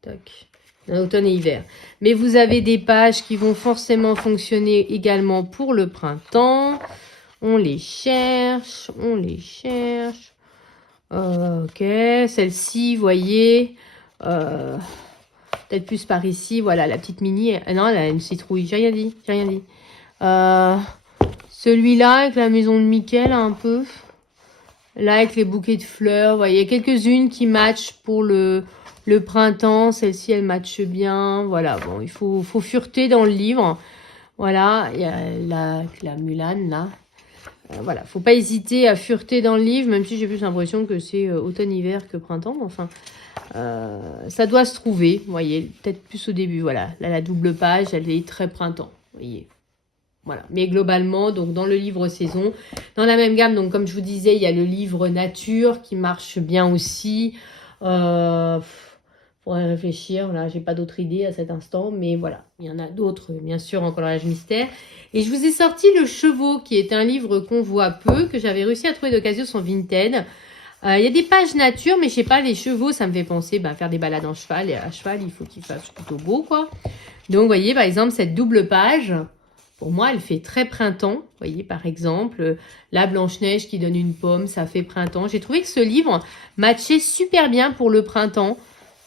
Tac. Automne et hiver. Mais vous avez des pages qui vont forcément fonctionner également pour le printemps. On les cherche, on les cherche. Ok, celle-ci, vous voyez, peut-être plus par ici. Voilà, la petite mini. Non, elle a une citrouille. J'ai rien dit, j'ai rien dit. Celui-là avec la maison de Mickey, là, un peu. Là, avec les bouquets de fleurs. Vous voyez, quelques-unes qui matchent pour le printemps. Celle-ci, elle matche bien. Voilà, bon, il faut fureter dans le livre. Voilà, il y a la Mulan, là. Voilà, faut pas hésiter à fureter dans le livre, même si j'ai plus l'impression que c'est automne-hiver que printemps. Enfin, ça doit se trouver, vous voyez, peut-être plus au début. Voilà, là, la double page, elle est très printemps, vous voyez. Voilà, mais globalement, donc dans le livre saison, dans la même gamme, donc comme je vous disais, il y a le livre nature qui marche bien aussi. Faudrait réfléchir, là, j'ai pas d'autres idées à cet instant, mais voilà, il y en a d'autres, bien sûr, en coloriage mystère. Et je vous ai sorti Le Chevaux, qui est un livre qu'on voit peu, que j'avais réussi à trouver d'occasion sur Vinted. Il y a des pages nature, mais je sais pas, les chevaux, ça me fait penser à faire des balades en cheval. Et à cheval, il faut qu'il fasse plutôt beau, quoi. Donc, vous voyez, par exemple, cette double page, pour moi, elle fait très printemps. Vous voyez, par exemple, la Blanche-Neige qui donne une pomme, ça fait printemps. J'ai trouvé que ce livre matchait super bien pour le printemps.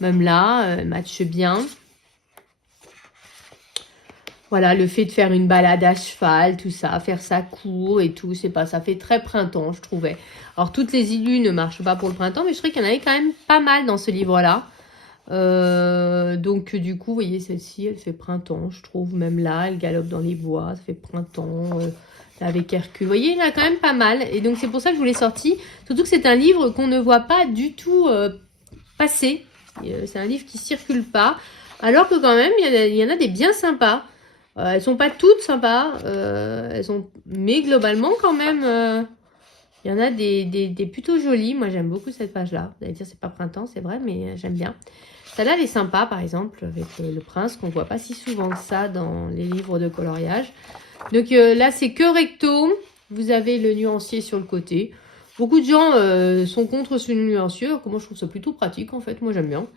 Même là, match bien. Voilà, le fait de faire une balade à cheval, tout ça, faire ça court et tout, c'est pas, ça fait très printemps, je trouvais. Alors, toutes les illus ne marchent pas pour le printemps, mais je trouvais qu'il y en avait quand même pas mal dans ce livre-là. Donc, du coup, vous voyez, celle-ci, elle fait printemps, je trouve. Même là, elle galope dans les bois, ça fait printemps. Là, avec Hercule, vous voyez, il y en a quand même pas mal. Et donc, c'est pour ça que je vous l'ai sorti. Surtout que c'est un livre qu'on ne voit pas du tout passer. C'est un livre qui circule pas. Alors que quand même, il y en a des bien sympas. Elles sont pas toutes sympas. Mais globalement, quand même, il y en a des plutôt jolies. Moi, j'aime beaucoup cette page-là. Vous allez dire, c'est pas printemps, c'est vrai, mais j'aime bien. Celle-là, elle est sympa, par exemple, avec le prince, qu'on voit pas si souvent que ça dans les livres de coloriage. Donc là, c'est que recto. Vous avez le nuancier sur le côté. Beaucoup de gens sont contre ce nuancier, alors que moi je trouve ça plutôt pratique en fait, moi j'aime bien.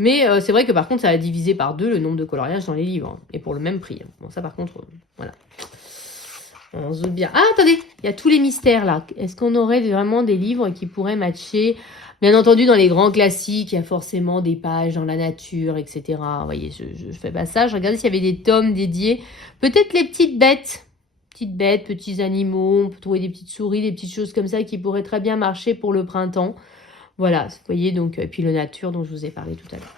Mais c'est vrai que par contre ça a divisé par 2 le nombre de coloriages dans les livres, et pour le même prix. Bon ça par contre, voilà. On se doute bien. Ah attendez, il y a tous les mystères là. Est-ce qu'on aurait vraiment des livres qui pourraient matcher? Bien entendu dans les grands classiques, il y a forcément des pages dans la nature, etc. Vous voyez, je fais pas ça, je regardais s'il y avait des tomes dédiés. Peut-être les petites bêtes. Petites bêtes, petits animaux, on peut trouver des petites souris, des petites choses comme ça qui pourraient très bien marcher pour le printemps. Voilà, vous voyez, donc, et puis le nature dont je vous ai parlé tout à l'heure.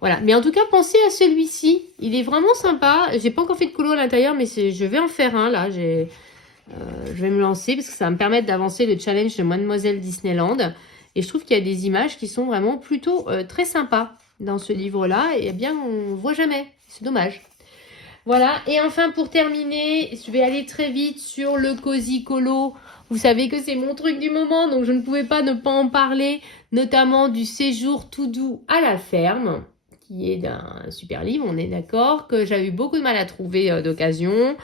Voilà, mais en tout cas, pensez à celui-ci. Il est vraiment sympa. J'ai pas encore fait de colo à l'intérieur, mais je vais en faire un, là. Je vais me lancer parce que ça va me permettre d'avancer le challenge de Mademoiselle Disneyland. Et je trouve qu'il y a des images qui sont vraiment plutôt très sympas dans ce livre-là. Et bien, on voit jamais. C'est dommage. Voilà, et enfin pour terminer, je vais aller très vite sur le Cozy Colo. Vous savez que c'est mon truc du moment, donc je ne pouvais pas ne pas en parler, notamment du séjour tout doux à la ferme, qui est un super livre, on est d'accord, que j'ai eu beaucoup de mal à trouver d'occasion,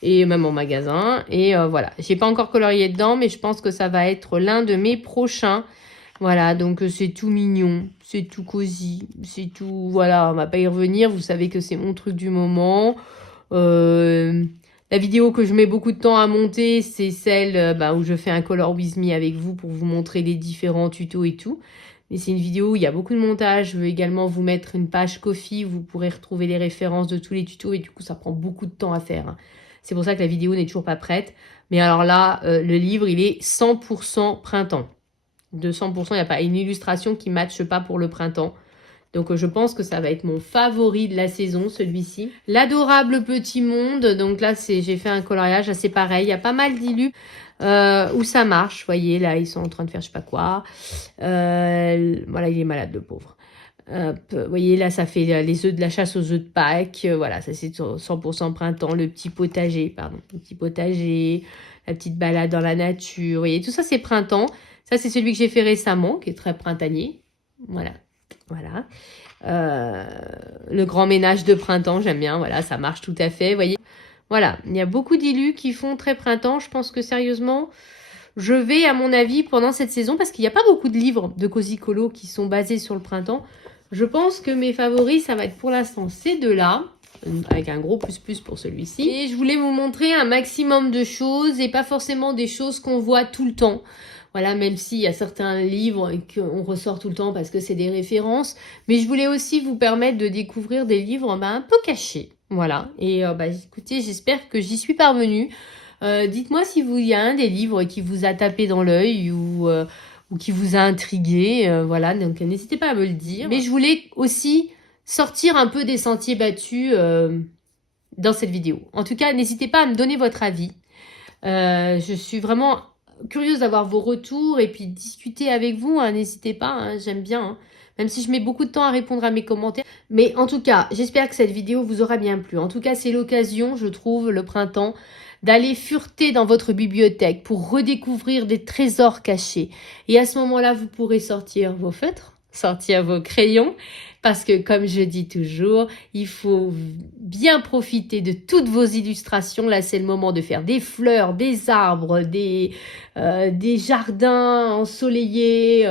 et même en magasin. Et voilà, j'ai pas encore colorié dedans, mais je pense que ça va être l'un de mes prochains. Voilà, donc c'est tout mignon, c'est tout cosy, c'est tout... Voilà, on va pas y revenir, vous savez que c'est mon truc du moment. La vidéo que je mets beaucoup de temps à monter, c'est celle où je fais un Color With Me avec vous pour vous montrer les différents tutos et tout. Mais c'est une vidéo où il y a beaucoup de montage. Je veux également vous mettre une page Ko-fi où vous pourrez retrouver les références de tous les tutos et du coup, ça prend beaucoup de temps à faire. C'est pour ça que la vidéo n'est toujours pas prête. Mais alors là, le livre, il est 100% printemps. De 100%, il n'y a pas une illustration qui ne matche pas pour le printemps. Donc, je pense que ça va être mon favori de la saison, celui-ci. L'adorable petit monde. Donc là, j'ai fait un coloriage assez pareil. Il y a pas mal d'illus où ça marche. Vous voyez, là, ils sont en train de faire je sais pas quoi. Voilà, il est malade, le pauvre. Vous voyez, là, ça fait les œufs de la chasse aux œufs de Pâques. Voilà, ça, c'est 100% printemps. Le petit potager, la petite balade dans la nature. Vous voyez, tout ça, c'est printemps. Ça, c'est celui que j'ai fait récemment, qui est très printanier. Voilà. Le grand ménage de printemps, j'aime bien. Voilà, ça marche tout à fait. Vous voyez, Voilà, il y a beaucoup d'illus qui font très printemps. Je pense que sérieusement, je vais, à mon avis, pendant cette saison, parce qu'il n'y a pas beaucoup de livres de Cozy Colo qui sont basés sur le printemps, je pense que mes favoris, ça va être pour l'instant ces deux-là, avec un gros plus pour celui-ci. Et je voulais vous montrer un maximum de choses et pas forcément des choses qu'on voit tout le temps. Voilà, même s'il y a certains livres qu'on ressort tout le temps parce que c'est des références. Mais je voulais aussi vous permettre de découvrir des livres un peu cachés. Voilà, et écoutez, j'espère que j'y suis parvenue. Dites-moi si il y a un des livres qui vous a tapé dans l'œil ou qui vous a intrigué. Voilà, donc n'hésitez pas à me le dire. Mais je voulais aussi sortir un peu des sentiers battus dans cette vidéo. En tout cas, n'hésitez pas à me donner votre avis. Je suis vraiment curieuse d'avoir vos retours et puis discuter avec vous. Hein, n'hésitez pas, hein, j'aime bien. Hein. Même si je mets beaucoup de temps à répondre à mes commentaires. Mais en tout cas, j'espère que cette vidéo vous aura bien plu. En tout cas, c'est l'occasion, je trouve, le printemps, d'aller fureter dans votre bibliothèque pour redécouvrir des trésors cachés. Et à ce moment-là, vous pourrez sortir vos feutres, sortir vos crayons, parce que comme je dis toujours, il faut bien profiter de toutes vos illustrations. Là, c'est le moment de faire des fleurs, des arbres, des jardins ensoleillés,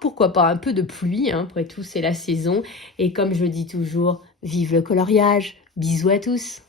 pourquoi pas un peu de pluie, hein, après tout, c'est la saison. Et comme je dis toujours, vive le coloriage. Bisous à tous.